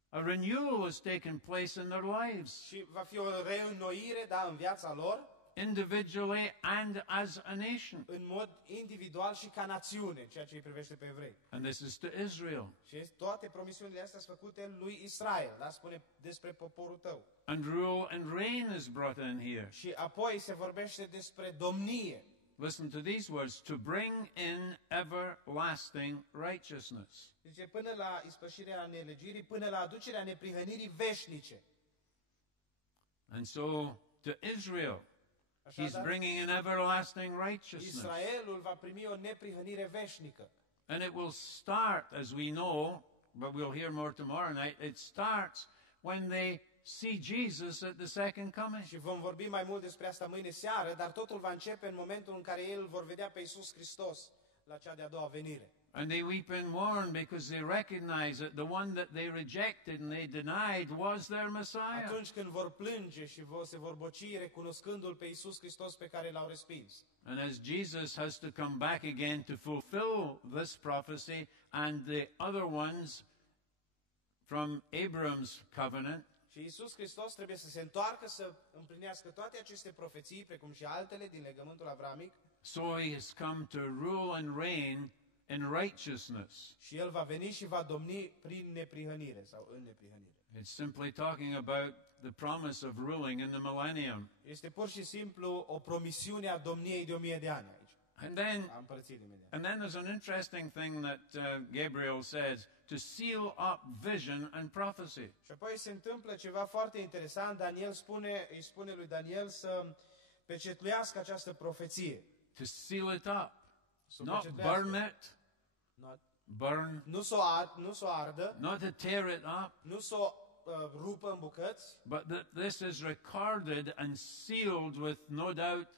a renewal has taken place in their lives, și va fi o reînnoire, da, în viața lor, individually and as a nation. în mod individual și ca națiune, ceea ce îi privește pe evrei. And this is to Israel. Și toate promisiunile astea sunt făcute lui Israel, da? Spune despre poporul tău. And rule and reign is brought in here. Și apoi se vorbește despre domnie. Listen to these words, to bring in everlasting righteousness. Zice, până la ispășirea nelegirii, până la aducerea neprihănirii veșnice. And so to Israel, he's Așadar, bringing in everlasting righteousness. Israelul va primi o neprihănire veșnică. And it will start, as we know, but we'll hear more tomorrow night, it starts when they see Jesus at the second coming. Și vom vorbi mai mult despre asta mâine seară, dar totul va începe în momentul în care ei îl vor vedea pe Iisus Hristos la cea de-a doua venire. And they weep and mourn because they recognize that the one that they rejected and they denied was their Messiah. Atunci când vor plânge și se vor boci recunoscându-L pe Iisus Hristos pe care l-au respins. And as Jesus has to come back again to fulfill this prophecy and the other ones from Abraham's covenant, Și Iisus Hristos trebuie să se întoarcă să împlinească toate aceste profeții, precum și altele din legământul avramic, so he has come to rule and reign in righteousness. și El va veni și va domni prin neprihănire sau în neprihănire. It's simply talking about the promise of ruling in the millennium. Este pur și simplu o promisiune a domniei de 1000 de ani aici. And then A împărățirii imediat. there's an interesting thing that Gabriel says, to seal up vision and prophecy. Și apoi se întâmplă ceva foarte interesant. Îi spune lui Daniel să pecetluiască această profeție. To seal it up. Să o Not pecetluiască. burn it. Burn. Nu s-o ardă, Not to tear it up. nu s-o rupă în bucăți, But that this is recorded and sealed with, no doubt,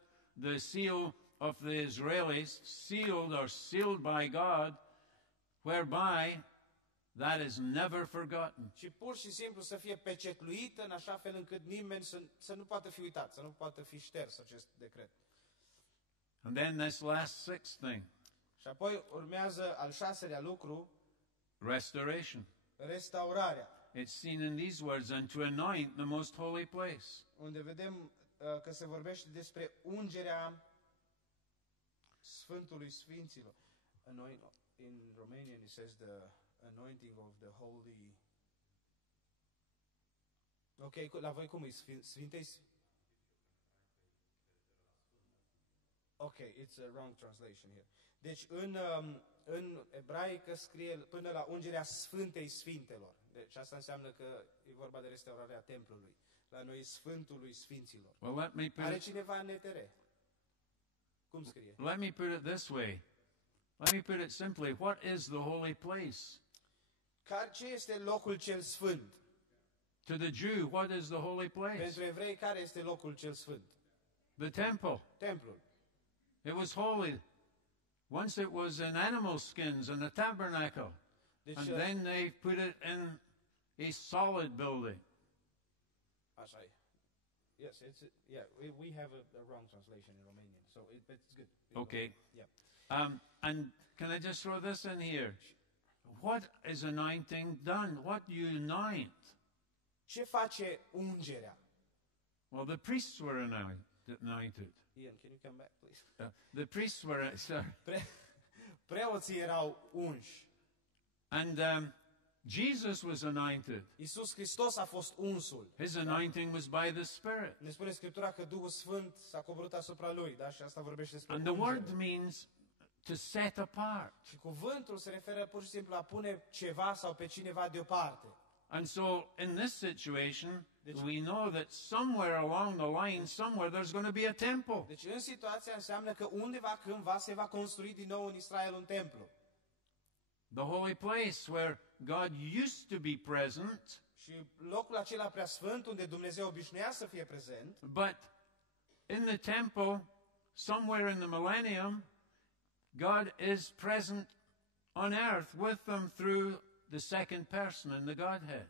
the seal of the Israelis, sealed by God, whereby that is never forgotten. și pur și simplu să fie pecetluită în așa fel încât nimeni să nu poată fi uitat, să nu poată fi șters acest decret. And then this last sixth thing, Și apoi urmează al 6-lea lucru, restoration. restaurarea, It's seen in these words, and to anoint the most holy place. unde vedem că se vorbește despre ungerea Sfântului Sfinților. In Romanian it says the anointing of the holy. Ok, la voi cum e? Sfintei? Ok, it's a wrong translation here. Deci în ebraică scrie până la ungerea Sfântei Sfintelor. Deci asta înseamnă că e vorba de restaurarea templului. La noi Sfântului Sfinților. Well, let me put Are it, cineva în NTR? Cum scrie? let me put it this way. Let me put it simply. What is the holy place? Ce este locul cel sfânt? To the Jew, what is the holy place? Pentru evrei, care este locul cel sfânt? The temple. Templul. It was holy. Once it was in animal skins and a tabernacle. Deci, And then they put it in a solid building. așa e. Yes, we have a wrong translation in Romanian, so it's good. Okay. Yeah. And can I just throw this in here? What is anointing done? What you anoint? Ce face ungerea? Well, the priests were anointed. Ian, can you come back, please? The priests were, sorry. Preoții erau unși. And Jesus was anointed. Iisus Hristos a fost unsul. His anointing was by the Spirit. Ne spune Scriptura că Duhul Sfânt s-a coborât asupra lui, da? Și asta vorbește despre And the word ungere. means to set apart. Și cuvântul se referă pur și simplu a pune ceva sau pe cineva deoparte. And so in this situation, we know that somewhere along the line, somewhere there's going to be a temple. Deci în situația înseamnă că undeva, cândva, se va construi din nou în Israel un templu. The holy place where God used to be present, Și locul acela preasfânt unde Dumnezeu obișnuia să fie prezent, but in the temple, somewhere in the millennium, God is present on earth with them through the second person in the Godhead.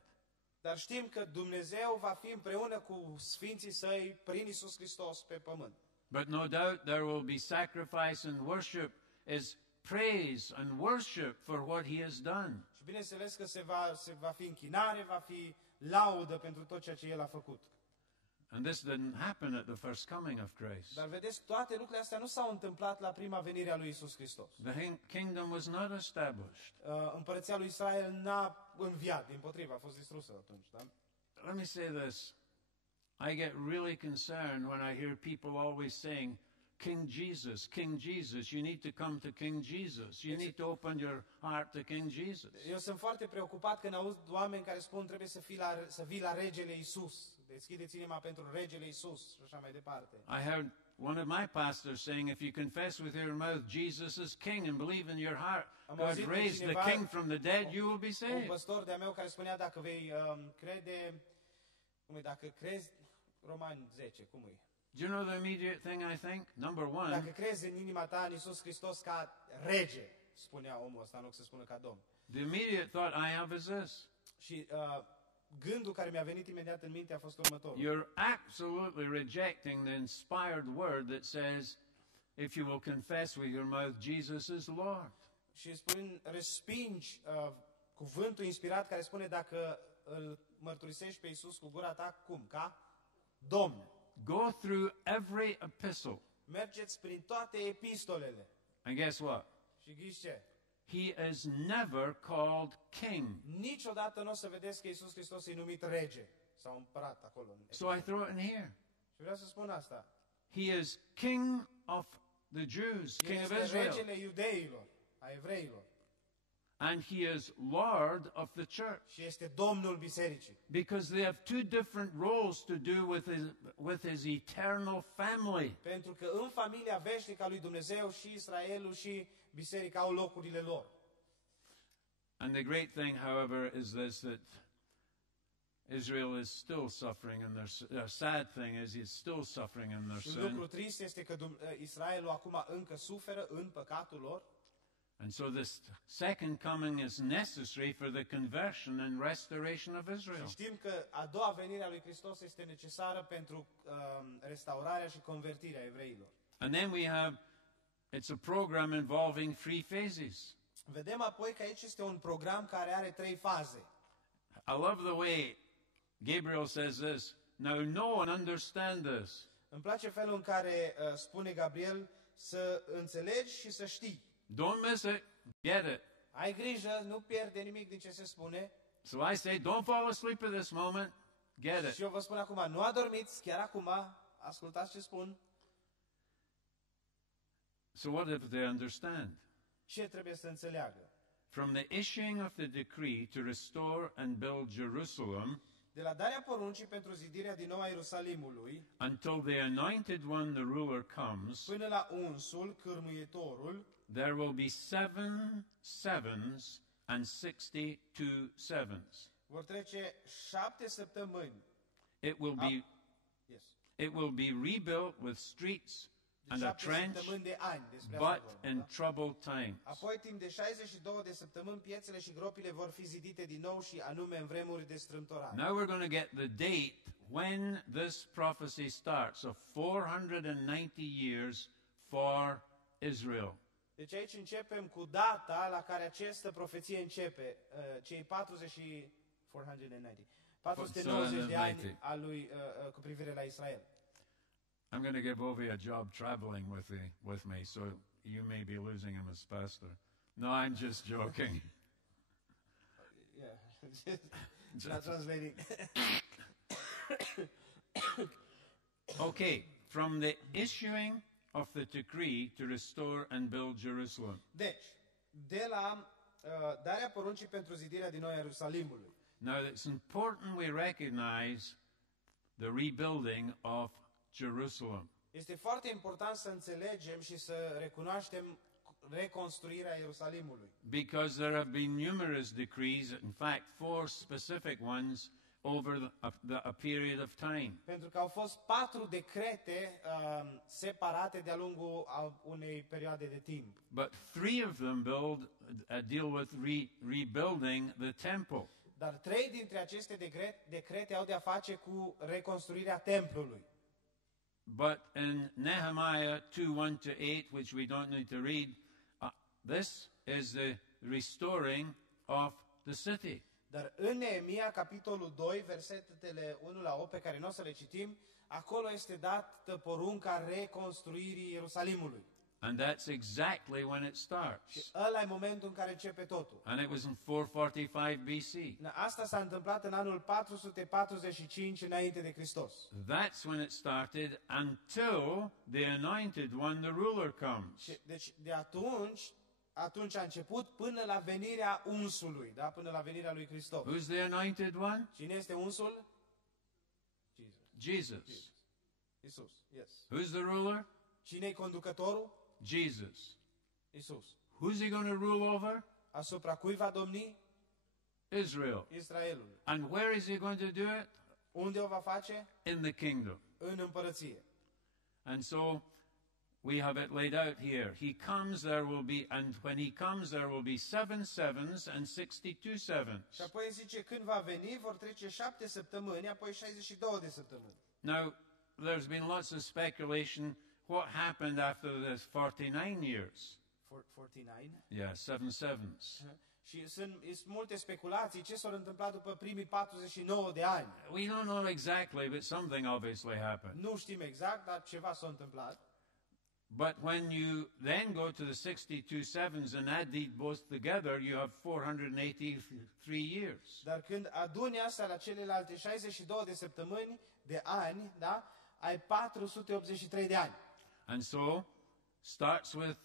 dar știm că Dumnezeu va fi împreună cu Sfinții Săi prin Iisus Hristos pe pământ. But no doubt there will be sacrifice and worship as praise and worship for what he has done. Și bineînțeles că se va fi închinare, va fi laudă pentru tot ceea ce El a făcut. And this didn't happen at the first coming of Christ. Dar vedeți, toate lucrurile astea nu s-au întâmplat la prima venire a lui Iisus Hristos. The kingdom was not established. Împărăția lui Israel n-a înviat, dimpotrivă, a fost distrusă atunci. Da? Let me say this. I get really concerned when I hear people always saying, King Jesus, King Jesus, you need to come to King Jesus. You need to open your heart to King Jesus. Eu sunt foarte preocupat când aud oameni care spun trebuie să vii la regele Iisus. Deschideți inima pentru regele Iisus și așa mai departe. I heard one of my pastors saying, if you confess with your mouth Jesus is King and believe in your heart God raised the King from the dead, you will be Un saved. păstor de-a meu care spunea dacă vei crede, dacă crezi, Romani 10, cum e? Do you know the immediate thing I think? Number one, Dacă crezi în inima ta în Iisus Hristos ca rege, spunea omul ăsta, în loc să spună ca domn. the immediate thought I have is this. Și gândul care mi-a venit imediat în minte a fost următorul. You're absolutely rejecting the inspired word that says, if you will confess with your mouth, Jesus is Lord. Și respingi cuvântul inspirat care spune dacă îl mărturisești pe Iisus cu gura ta, cum? Ca Domn. Go through every epistle. Mergeți prin toate epistolele. And guess what? Și ghiși ce? He is never called king. Niciodată nu o să vedeți că Iisus Hristos e numit rege sau împărat acolo. So I throw it in here. Și vreau să spun asta. He is king of the Jews, El king of este Israel. regele iudeilor, a evreilor. and he is Lord of the church. și este Domnul bisericii. Because they have two different roles to do with his eternal family. Pentru că în familia veșnică a lui Dumnezeu și Israelul și biserica au locurile lor. And the great thing, however, is this, that Israel is still suffering in their sad thing is he's still suffering in their Și un sin. lucru trist este că Israelul acum încă suferă în păcatul lor. And so this second coming is necessary for the conversion and restoration of Israel. Și știm că a doua venire a lui Hristos este necesară pentru restaurarea și convertirea evreilor. And then we have, it's a program involving 3 phases. Vedem apoi că aici este un program care are 3 faze. I love the way Gabriel says this. Now know and understand this. Îmi place felul în care spune Gabriel să înțelegi și să știi. Don't miss it. Get it. Ai grijă, nu pierde nimic din ce se spune. So I say, don't fall asleep at this moment. Get it. Și eu vă spun acum, nu adormiți, chiar acum, ascultați ce spun. So what if they understand? Ce trebuie să înțeleagă? From the issuing of the decree to restore and build Jerusalem De la darea poruncii pentru zidirea din nou a Ierusalimului, until the anointed one, the ruler, comes, până la unsul, cârmuitorul, there will be 7 sevens and 62 sevens. vor trece 7 săptămâni. It will be Yes. it will be rebuilt with streets and a 7 trench, săptămâni de ani. Despre asta but vorbim, in da? troubled times. Apoi, timp de 62 de săptămâni, piețele și gropile vor fi zidite din nou și anume în vremuri de strâmtorare. Now we're going to get the date when this prophecy starts of 490 years for Israel. Deci aici începem cu data la care această profeție începe, cei 490 de ani a lui, cu privire la Israel. I'm going to give Ovi a job traveling with me, so you may be losing him as pastor. No, I'm just joking. Yeah, not translating. Okay, from the issuing of the decree to restore and build Jerusalem. Deci, de la darea poruncii pentru zidirea din nou a Ierusalimului. Now, it's important we recognize the rebuilding of Jerusalem. Este foarte important să înțelegem și să recunoaștem reconstruirea Ierusalimului. Because there have been numerous decrees, in fact, 4 specific ones over a period of time. Pentru că au fost 4 decrete separate de-a lungul unei perioade de timp. But 3 of them deal with rebuilding the temple. Dar 3 dintre aceste decrete au de-a face cu reconstruirea templului. But in Nehemiah 2:1-8, which we don't need to read, this is the restoring of the city. Dar în Neemia, capitolul 2, versetele 1 la 8, pe care nu o să le citim, acolo este dată porunca reconstruirii Ierusalimului. And that's exactly when it Și starts. ăla e momentul în care începe totul. And it was in 445 BC. Asta s-a întâmplat în anul 445 înainte de Hristos. That's when it started until the anointed one, the ruler, comes. Și, deci de atunci a început până la venirea unsului, da? Până la venirea lui Hristos. Who's the anointed one? Cine este unsul? Jesus. Isus. Yes. Who's the ruler? Cine e conducătorul? Jesus. Isus. Who's he going to rule over? Asupra cui va domni? Israel. Israelul. And where is he going to do it? Unde o va face? In the kingdom. În împărăție. And so we have it laid out here. He comes, there will be, and when he comes, there will be 7 sevens and 62 sevens. Și apoi zice, când va veni, vor trece 7 săptămâni, apoi 62 de săptămâni. Now, there's been lots of speculation what happened after the 49 years. 49? Yeah, 7 sevens. Și sunt multe speculații ce s-a întâmplat după primii 49 de ani. We don't know exactly, but something obviously happened. Nu știm exact, dar ceva s-a întâmplat. But when you then go to the 62 sevens and add these both together, you have 483 years. Dar când aduni asta la celelalte 62 de săptămâni, de ani, da? Ai 483 de ani. And so, starts with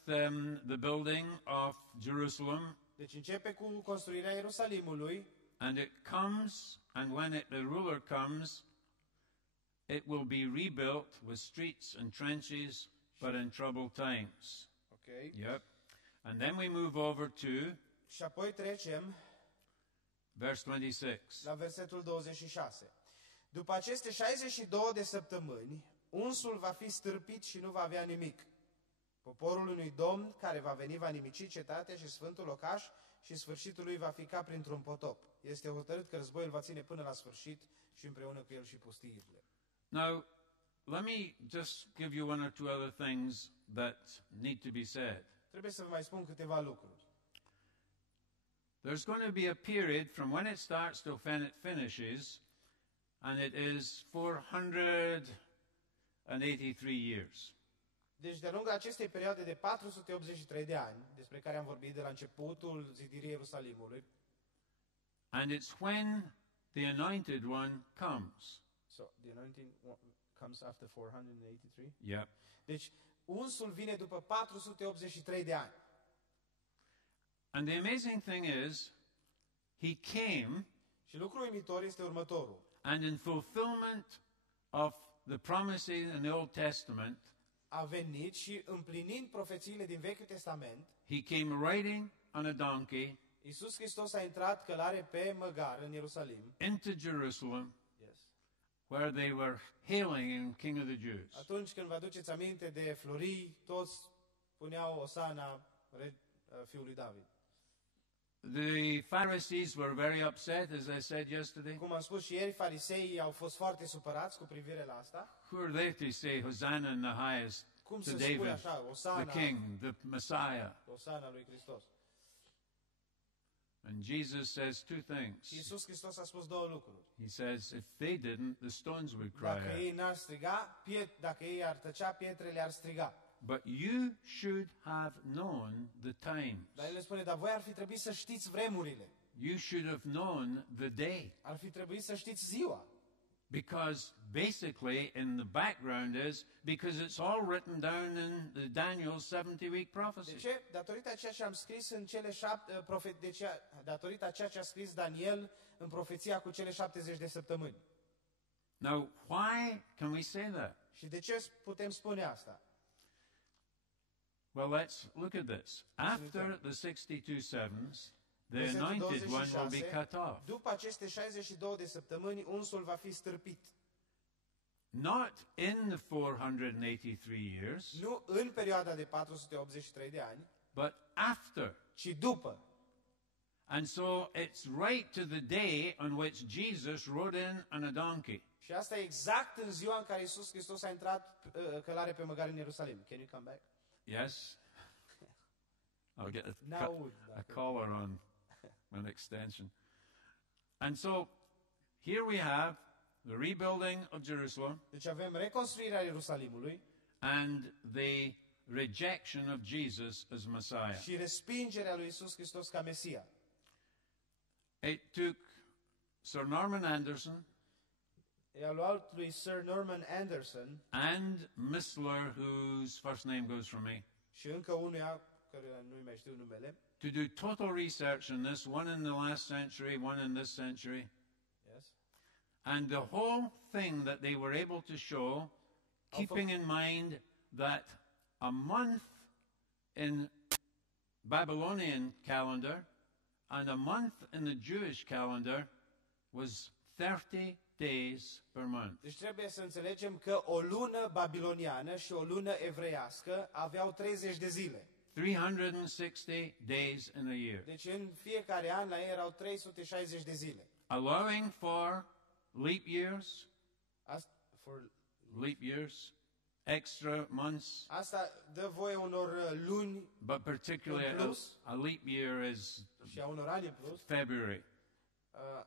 the building of Jerusalem Deci începe cu construirea Ierusalimului and it comes, and when the ruler comes, it will be rebuilt with streets and trenches, but in troubled times. Ok. Yep. And then we move over to Și apoi trecem verse 26. la versetul 26. După aceste 62 de săptămâni, unsul va fi stârpit și nu va avea nimic. Poporul unui domn care va veni va nimici cetatea și sfântul locaș și sfârșitul lui va fi ca printr-un potop. Este hotărât că războiul va ține până la sfârșit și împreună cu el și pustiile. Now, let me just give you one or two other things that need to be said. Trebuie să vă mai spun câteva lucruri. There's going to be a period from when it starts to when it finishes, and it is 483 years. Deci, de-a lungul acestei perioade de 483 de ani, despre care am vorbit de la începutul zidirii Ierusalimului, And it's when the anointed one comes. so, the anointing comes after 483? Yep. Deci, unsul vine după 483 de ani. And the amazing thing is, he came, Și lucrul uimitor este următorul. and in fulfillment of the promises in the Old Testament, A venit și împlinind profețiile din Vechiul Testament, he came riding on a donkey Iisus Hristos a intrat călare pe măgar în Ierusalim. into Jerusalem, Yes. where they were hailing him King of the Jews. Atunci când vă aduceți aminte de florii, toți puneau Osana fiului David. The Pharisees were very upset, as I said yesterday. Cum am spus și ieri, fariseii au fost foarte supărați cu privire la asta. Who are they to say Hosanna in the highest Cum to să spui David, așa, the Osana, King, the Messiah? Osana lui Hristos. And Jesus says two Și things. Iisus Hristos a spus două lucruri. He says, if they didn't, the stones would cry Dacă ei out. n-ar striga, dacă ei ar tăcea, pietrele ar striga. But you should have known the times. Dar el le spune, dar voi ar fi trebuit să știți vremurile. You should have known the day. Ar fi trebuit să știți ziua. Because basically, in the background is, because it's all written down in the Daniel's 70-week De prophecy. ce? Datorită a ceea ce am scris în cele datorită a ceea ce a scris Daniel în profeția cu cele 70 de săptămâni. Now, why can we say that? Și de ce putem spune asta? Well, let's look at this. After the 62 sevens, the Versetul anointed one will be 26, cut off. după aceste 62 de săptămâni, unsul va fi stârpit. Not in the 483 years, Nu în perioada de 483 de ani, but after. ci după. And so it's right to the day on which Jesus rode in on a donkey. Și asta e exact în ziua în care Iisus Hristos a intrat călare pe măgar în Ierusalim. Can you come back? Yes? I'll get N-aud, a dacă- collar on an extension. And so here we have the rebuilding of Jerusalem Deci avem reconstruirea Ierusalimului and the rejection of Jesus as Messiah. și respingerea lui Iisus Hristos ca Mesia. It took Sir Norman Anderson I-a luat lui Sir Norman Anderson and Missler, whose first name goes from me, și încă unuia, căruia nu mai știu numele, to do total research on this, one in the last century, one in this century. yes? And the whole thing that they were able to show, keeping in mind that a month in Babylonian calendar and a month in the Jewish calendar was 30 days per month. Deci trebuie să înțelegem că o lună babiloniană și o lună evreiască aveau 30 de zile. 360 days in a year. Deci în fiecare an la ei erau 360 de zile. Allowing for leap years, Leap extra months, Asta dă voie unor luni but particularly In plus? a leap year is și a unor ani în plus. February. Uh,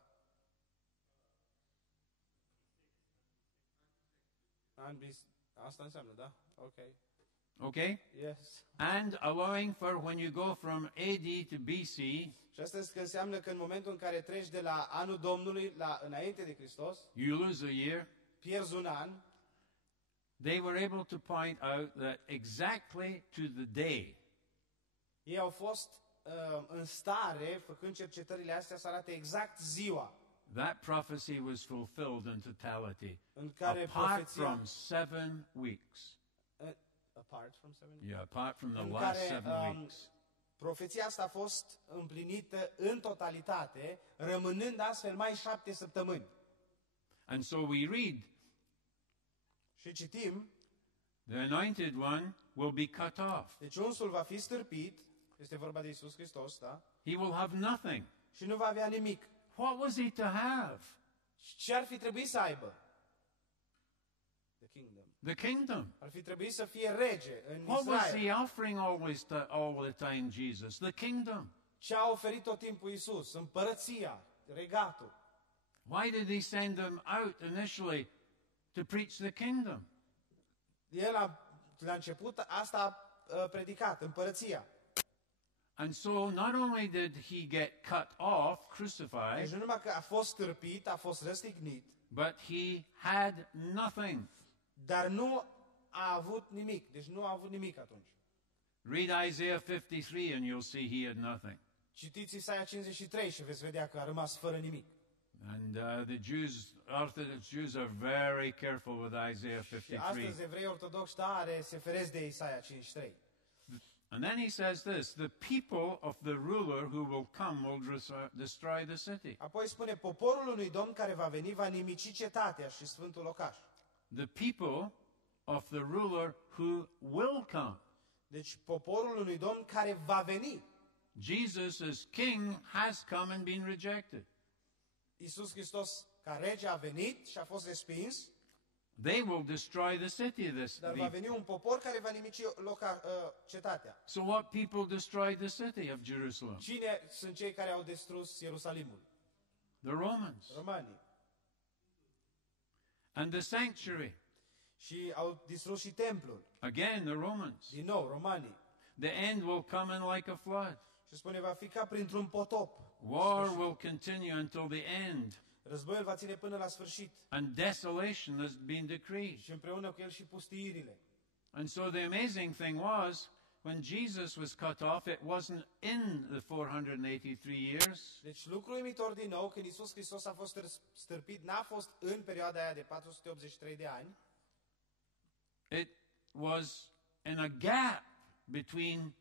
Asta înseamnă, da? Ok. Okay? Yes. And allowing for when you go from AD to BC, Și asta înseamnă că în momentul în care treci de la anul Domnului la înainte de Hristos, you lose a year. pierzi un an. They were able to point out that exactly to the day, Ei au fost în stare, făcând cercetările astea, să arate exact ziua That prophecy was fulfilled in totality, în care apart profeția... from 7 weeks. Apart from 7? Yeah, apart from the În last care 7 weeks. profeția asta a fost împlinită în totalitate, rămânând astfel mai 7 săptămâni. And so we read, Și citim, the anointed one will be cut off. deci unsul va fi stârpit, este vorba de Iisus Hristos, da? He will have nothing. Și nu va avea nimic. What was he to have? Și ce ar fi trebuit să aibă? The kingdom. The kingdom. Ar fi trebuit să fie rege în What was he Israel. offering all the time, Jesus? The kingdom. Ce a oferit tot timpul Iisus? Împărăția, regatul. Why did he send them out initially to preach the kingdom? El la început asta a predicat, împărăția. And so not only did he get cut off, crucified, Deci nu numai că a fost stârpit, a fost răstignit, but he had nothing. dar nu a avut nimic. Deci nu a avut nimic atunci. Read Isaiah 53 and you'll see he had nothing. Citiți Isaia 53 și veți vedea că a rămas fără nimic. And the Jews, Orthodox Jews, are very careful with Isaiah Și 53. astăzi evrei ortodoxi tare se feresc de Isaia 53. And then he says this, the people of the ruler who will come will destroy the city. Apoi spune, poporul unui domn care va veni va nimici cetatea și sfântul locaș. The people of the ruler who will come. Deci poporul unui domn care va veni. Jesus as king has come and been rejected. Iisus Hristos ca rege a venit și a fost respins, They will destroy the city, dar va veni un popor care va nimici cetatea. So what people destroyed the city of Jerusalem? Cine sunt cei care au distrus Ierusalimul? The Romans. Romanii. And the sanctuary. Și au distrus și templul. Again, the Romans. Din nou, romanii. The end will come in like a flood. Și spune, va fi ca printr-un potop. War will continue until the end. Războiul va ține până la sfârșit. And desolation has been decreed. Și împreună cu el și pustiirile. And so the amazing thing was, when Jesus was cut off, it wasn't in the 483 years. Deci lucrul uimitor din nou, când Iisus Hristos a fost stârpit, n-a fost în perioada aia de 483 de ani, It was in a gap between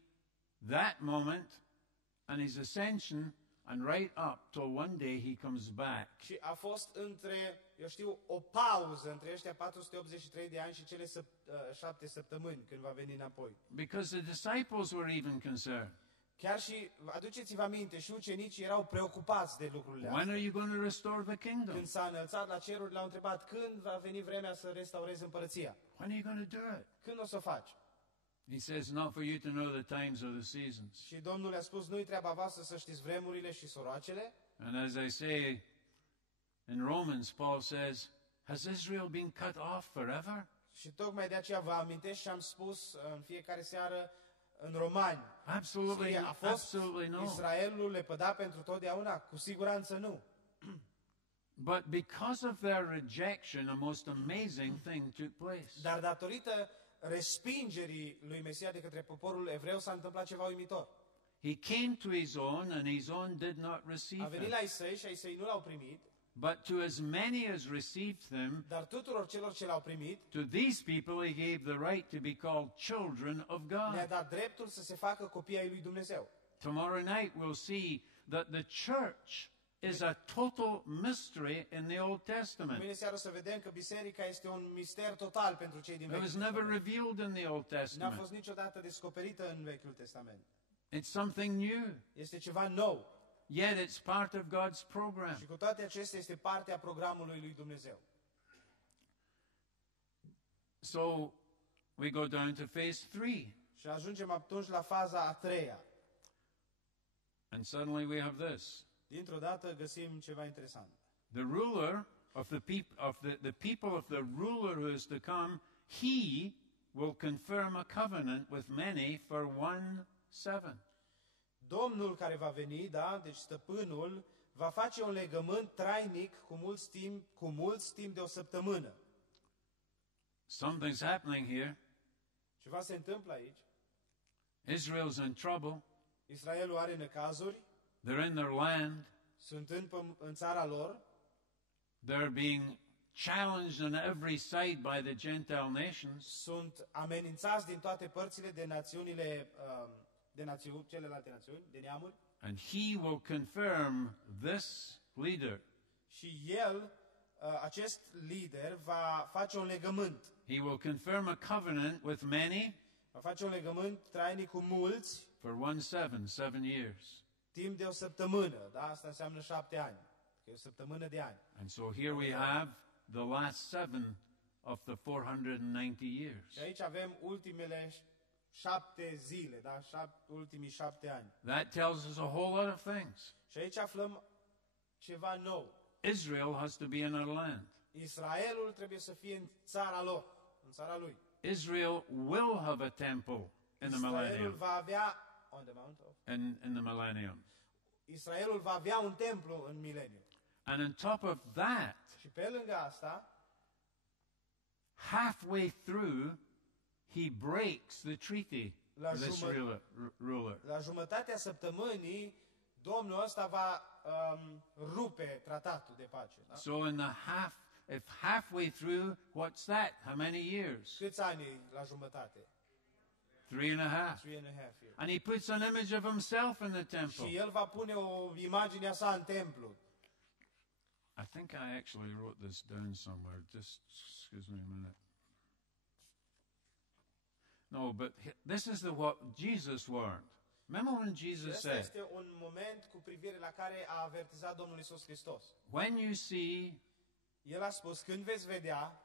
that moment and his ascension and right up till one day he comes back. și a fost între, eu știu, o pauză între ăștia 483 de ani și cele 7 săptămâni când va veni înapoi. Because the disciples were even concerned. Chiar și, aduceți-vă aminte, și ucenicii erau preocupați de lucrurile When are astea. you going to restore the kingdom? Când s-a înălțat la ceruri, l-au întrebat, când va veni vremea să restaurezi împărăția? When are you going to do it? Când o să o faci? He says, not for you to know the times or the seasons. Și Domnul le-a spus, nu-i treaba voastră să știți vremurile și soroacele. And as I say in Romans, Paul says, has Israel been cut off forever? Și tocmai de aceea vă amintesc și am spus în fiecare seară în Romani. Absolutely, A fost absolutely no. Israelul lepădat pentru totdeauna? Cu siguranță nu. But because of their rejection, a most amazing thing took place. Dar datorită respingerii lui Mesia de către poporul evreu s-a întâmplat ceva uimitor. He came to his own, and his own did not receive A venit him. la ei săi și ai săi nu l-au primit, But to as many as received them, dar tuturor celor ce l-au primit, to these people he gave the right to be called children of le-a God. dat dreptul să se facă copii ai lui Dumnezeu. Tomorrow night we'll see that the church is a total mystery in the Old Testament. Mâine seară o să vedem că biserica este un mister total pentru cei din It Vechiul was never Testament. revealed in the Old N-a Testament. fost niciodată descoperită în Vechiul Testament. It's something new, Este ceva nou. yet it's part of God's program. Și cu toate acestea este parte a programului lui Dumnezeu. So we go down to phase 3, Și ajungem atunci la faza a treia. and suddenly we have this. Dintr-o dată găsim ceva interesant. The ruler of the people of the ruler who is to come, he will confirm a covenant with many for 1/7. Domnul care va veni, da, deci stăpânul, va face un legământ trainic cu mulți timp de o săptămână. Something's happening here. Ceva se întâmplă aici. Israel's in trouble. Israelul are necazuri, they're in their land, sunt în țara lor, they're being challenged on every side by the Gentile nations. sunt amenințați din toate părțile de națiunile, celelalte națiuni, de neamuri, And he will confirm this leader. și el, acest lider, va face un legământ. He will confirm a covenant with many Va face un legământ trainic cu mulți, for 7 years. timp de o săptămână, da? Asta înseamnă 7 ani, că e o săptămână de ani. And so here we have the last 7 of the 490 years. Și aici avem ultimele 7 zile, da? Ultimii 7 ani. That tells us a whole lot of things. Și aici aflăm ceva nou. Israel has to be in our land. Israelul trebuie să fie în țara lor, în țara lui. Israel will have a temple in the Israelul millennium. va avea on the mount of, In the millennium. Israelul va avea un templu în mileniu. And on top of that, Și pe lângă asta, halfway through, he breaks the treaty, La this ruler. la jumătatea săptămânii, Domnul ăsta va rupe tratatul de pace. Da? So if halfway through, what's that? How many years? Câți ani la jumătate? 3.5. 3.5 years. And he puts an image of himself in the temple. Și el va pune o imagine a sa în templu. I think I actually wrote this down somewhere. Just excuse me a minute. No, but this is what Jesus warned. Remember when Jesus Asta said, este un moment cu privire la care a avertizat Domnul Iisus Hristos. when you see El a spus, când veți vedea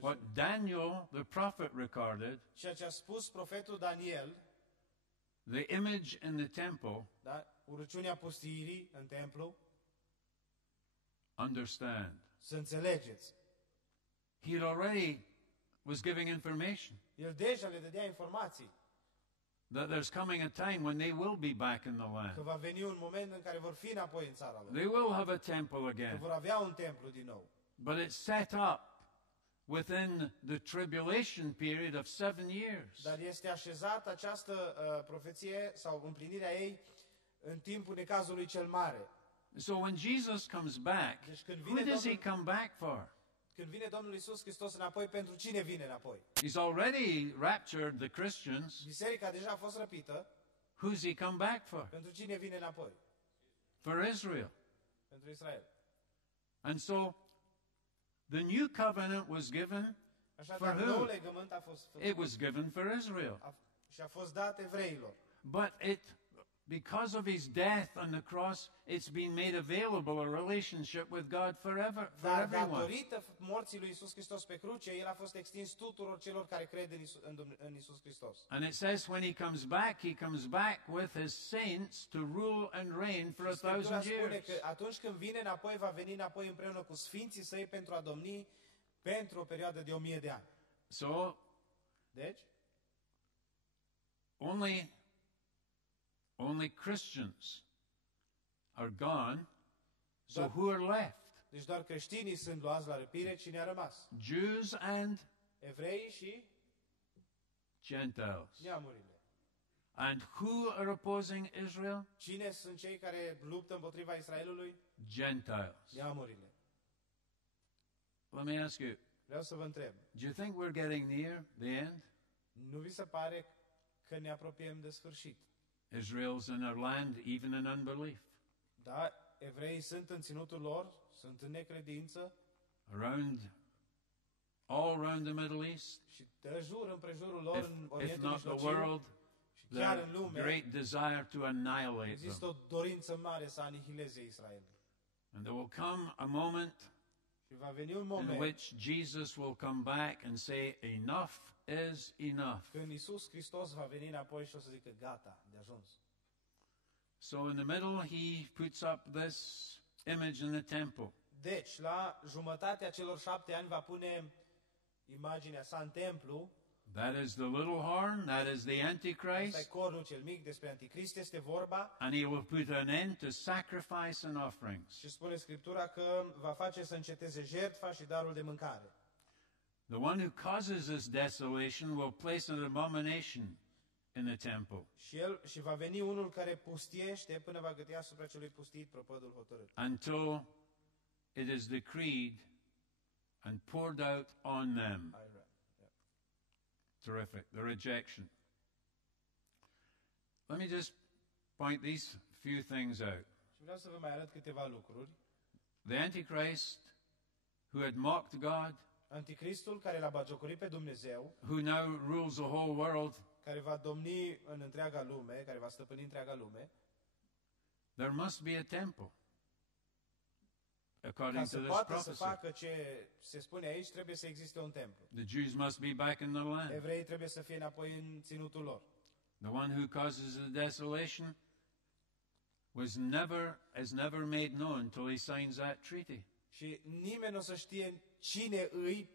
what Daniel the prophet recorded, ceea ce a spus profetul Daniel, the image in the temple, da? Urăciunea pustiirii în templu, understand. să înțelegeți. He already was giving information El deja le dădea informații that there's coming a time when they will be back in the că land. va veni un moment în care vor fi înapoi în țara lor. They will have a temple Că again. vor avea un templu din nou. But it's set up within the tribulation period of 7 years. Dar este așezat această profeție sau împlinirea ei în timpul necazului cel mare. So when Jesus comes back, Deci când who vine does he Domnul, come back for? când vine Domnul Iisus Hristos înapoi, pentru cine vine înapoi? He's already raptured the Christians. Biserica deja a fost răpită. Who's he come back for? Pentru cine vine înapoi? For Israel. Pentru Israel. And so the new covenant was given, Așadar, For nou who? legământ a fost făcut it was given for Israel. și a fost dat evreilor. But because of his death on the cross, it's been made available a relationship with God forever, for Dar everyone. datorită morții lui Iisus Hristos pe cruce, el a fost extins tuturor celor care cred în Iisus Hristos. And it says when he comes back with his saints to rule and reign for Scriptura 1,000 spune years. că atunci când vine înapoi, va veni înapoi împreună cu sfinții săi pentru a domni pentru o perioadă de 1000 de ani. So Deci, only Christians are gone. So Dar- who are left? deci doar creștinii sunt luați la răpire, cine a rămas? Jews and Evreii și Gentiles. neamurile. And who are opposing Israel? Cine sunt cei care luptă împotriva Israelului? Gentiles. Neamurile. Let me ask you, Vreau să vă întreb, do you think we're getting near the end? nu vi se pare că ne apropiem de sfârșit? Israel's in our land, even in unbelief. Da, evreii sunt în ținutul lor, sunt în necredință All around the Middle East, și de jur împrejurul lor în if Orientul not the Mijlociu world, și chiar their în lume great desire to annihilate există them. o dorință mare să anihileze Israel. And there will come a moment Și va veni un in moment which Jesus will come back and say, enough is enough. când Iisus Hristos va veni înapoi și o să zică gata, de ajuns. So in the middle, he puts up this image in the temple. Deci, la jumătatea celor 7 ani va pune imaginea sa în templu. That is the little horn, that is the Asta e Antichrist, cornul cel mic, despre Anticrist este vorba. and he will put an end to sacrifice and offerings. Și spune Scriptura că va face să înceteze jertfa și darul de mâncare. The one who causes this desolation will place an abomination in the temple Și va veni unul care pustiește până va găti asupra celui pustit prăpădul hotărât. until it is decreed and poured out on them. Arad. Terrific. The rejection. Let me just point these few things out. Și vreau să vă mai arăt câteva lucruri. The Antichrist, who had mocked God, Anticristul care l-a bagiocorit pe Dumnezeu, who now rules the whole world, care va domni în întreaga lume, care va stăpâni întreaga lume, there must be a temple, ca according to să this poată să prophecy. facă ce se spune aici, trebuie să existe un templu. The Jews must be back in the land. Evreii trebuie să fie înapoi în ținutul lor. The one who causes the desolation is never made known until he signs that treaty. Și nimeni nu o să știe cine îi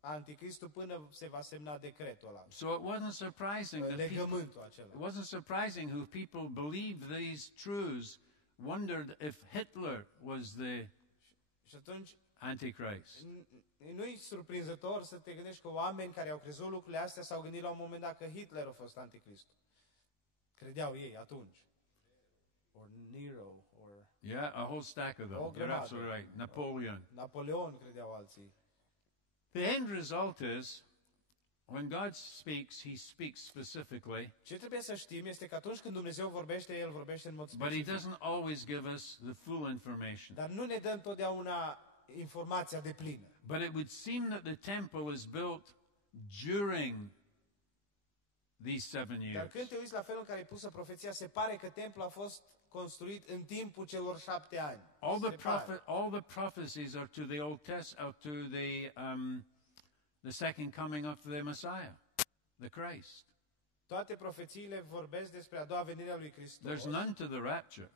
Anticristul până se va semna decretul ăla, So it wasn't surprising that people, legământul acela. it wasn't surprising who people believed these truths, wondered if Hitler was the Și atunci Antichrist. nu-i surprinzător să te gândești că oameni care au crezut lucrurile astea s-au gândit la un moment dat că Hitler a fost Anticristul. Credeau ei atunci. Or Nero, or Yeah, a whole stack of them. O You're grămadă. absolutely right. Napoleon. Napoleon credeau alții. The end result is, when God speaks, he speaks specifically, Ce trebuie să știm este că atunci când Dumnezeu vorbește, El vorbește în mod but he specific. doesn't always give us the full information. Dar nu ne dă întotdeauna informația de plină. But it would seem that the temple was built during these 7 Dar years. când te uiți la felul în care e pusă profeția, se pare că templul a fost construit în timpul celor 7 ani. Se pare. All the prophecies are to the Old Testament, to the second coming of the Messiah, the Christ. Toate profețiile vorbesc despre a doua venire a lui Hristos. There's none to the rapture.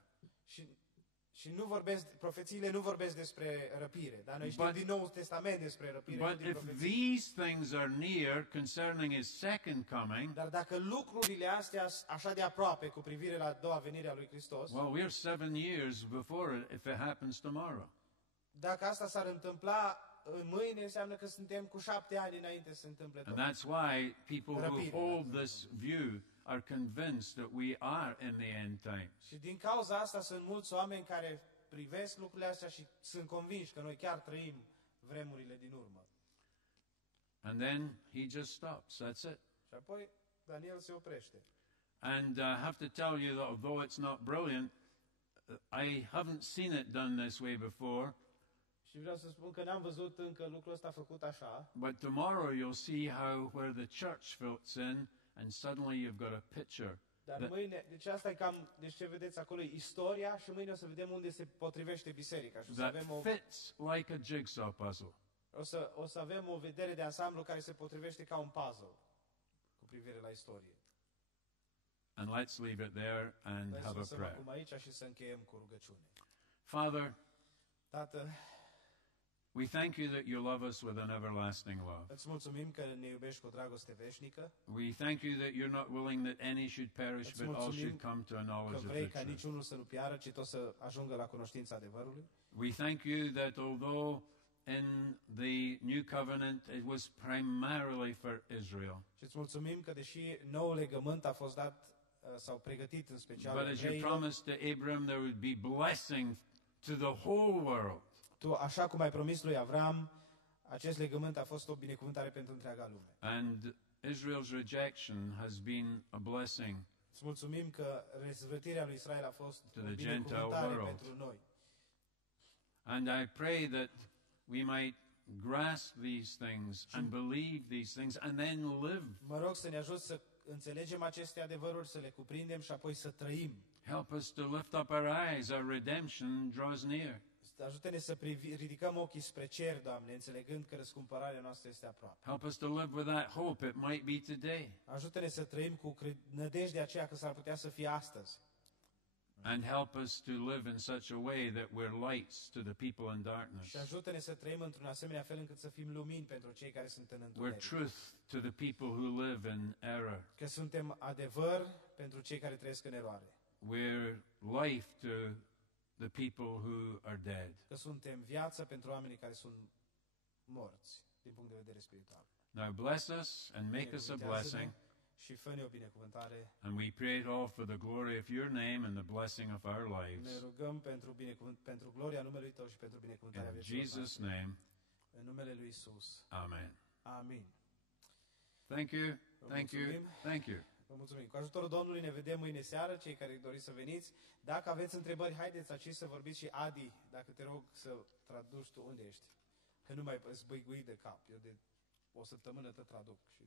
Și nu vorbesc, profețiile nu vorbesc despre răpire, dar noi știm But- din Noul Testament despre răpire, nu But din if profeții. these things are near concerning his second coming, Dar dacă lucrurile astea sunt așa de aproape cu privire la a doua venire a lui Hristos, well, we're 7 years before it if it happens tomorrow. dacă asta s-ar întâmpla mâine, înseamnă că suntem cu 7 ani înainte să se întâmple tot. And that's why people who Răpire. hold this view are convinced that we are in the end times. Și din cauza asta sunt mulți oameni care privesc lucrurile astea și sunt convinși că noi chiar trăim vremurile din urmă. And then he just stops. That's it. Și apoi Daniel se oprește. And I have to tell you that although it's not brilliant, I haven't seen it done this way before. Și vreau să spun că n-am văzut încă lucrul ăsta făcut așa, But tomorrow you'll see how where the church fits in, and suddenly you've got a picture. dar That- mâine, deci asta e cam, deci ce vedeți acolo e istoria și mâine o să vedem unde se potrivește biserica și o să That avem fits like a jigsaw puzzle. o să avem o vedere de ansamblu care se potrivește ca un puzzle cu privire la istorie. And let's leave it there and Hai să have a lăsăm prayer. acum aici și să încheiem cu rugăciune. Father, Tată, we thank you that you love us with an everlasting love. îți mulțumim că ne iubești cu o dragoste veșnică, We thank you that you're not willing that any should perish, Îți but all mulțumim should come to a că knowledge of vrei the ca truth. niciunul să nu piară, ci tot să ajungă la cunoștința adevărului. We thank you that although in the new covenant it was primarily for Israel, Și îți mulțumim că deși noul legământ a fost dat sau pregătit în special but as you evreilor, promised to Abraham, there would be blessing to the whole world. tu, așa cum ai promis lui Avram, acest legământ a fost o binecuvântare pentru întreaga lume. And Israel's rejection has been a blessing. Îți mulțumim că răzvrătirea lui Israel a fost To o the binecuvântare Gentile world. pentru noi. And I pray that we might grasp these things and believe these things and then live. Mă rog să ne ajut să înțelegem aceste adevăruri, să le cuprindem și apoi să trăim. Help us to lift up our eyes. Our redemption draws near. Ajută-ne să ridicăm ochii spre cer, Doamne, înțelegând că răscumpărarea noastră este aproape. Help us to live with that hope. It might be today. Ajută-ne să trăim cu nădejdea aceea că s-ar putea să fie astăzi. And help us to live in such a way that we're lights to the people in darkness. Și ajută-ne să trăim într-un asemenea fel încât să fim lumini pentru cei care sunt în We're întuneric. truth to the people who live in error. Că suntem adevăr pentru cei care trăiesc în eroare. We're life to the people who are dead. Că suntem viață pentru oamenii care sunt morți din punct de vedere spiritual. Now bless us and make us a blessing. și fă-ne o binecuvântare. And we pray it all for the glory of your name and the blessing of our Ne lives. rugăm pentru gloria numelui Tău și pentru binecuvântarea In vieților Jesus' noastre. name, În numele lui Isus. amen. Amin. Thank you, Vă thank you, mulțumim. thank you. Vă mulțumim. Cu ajutorul Domnului ne vedem mâine seară, cei care doriți să veniți. Dacă aveți întrebări, haideți aici să vorbiți și Adi, dacă te rog să traduci tu unde ești. Că nu mai îți băigui de cap. Eu de o săptămână te traduc. Și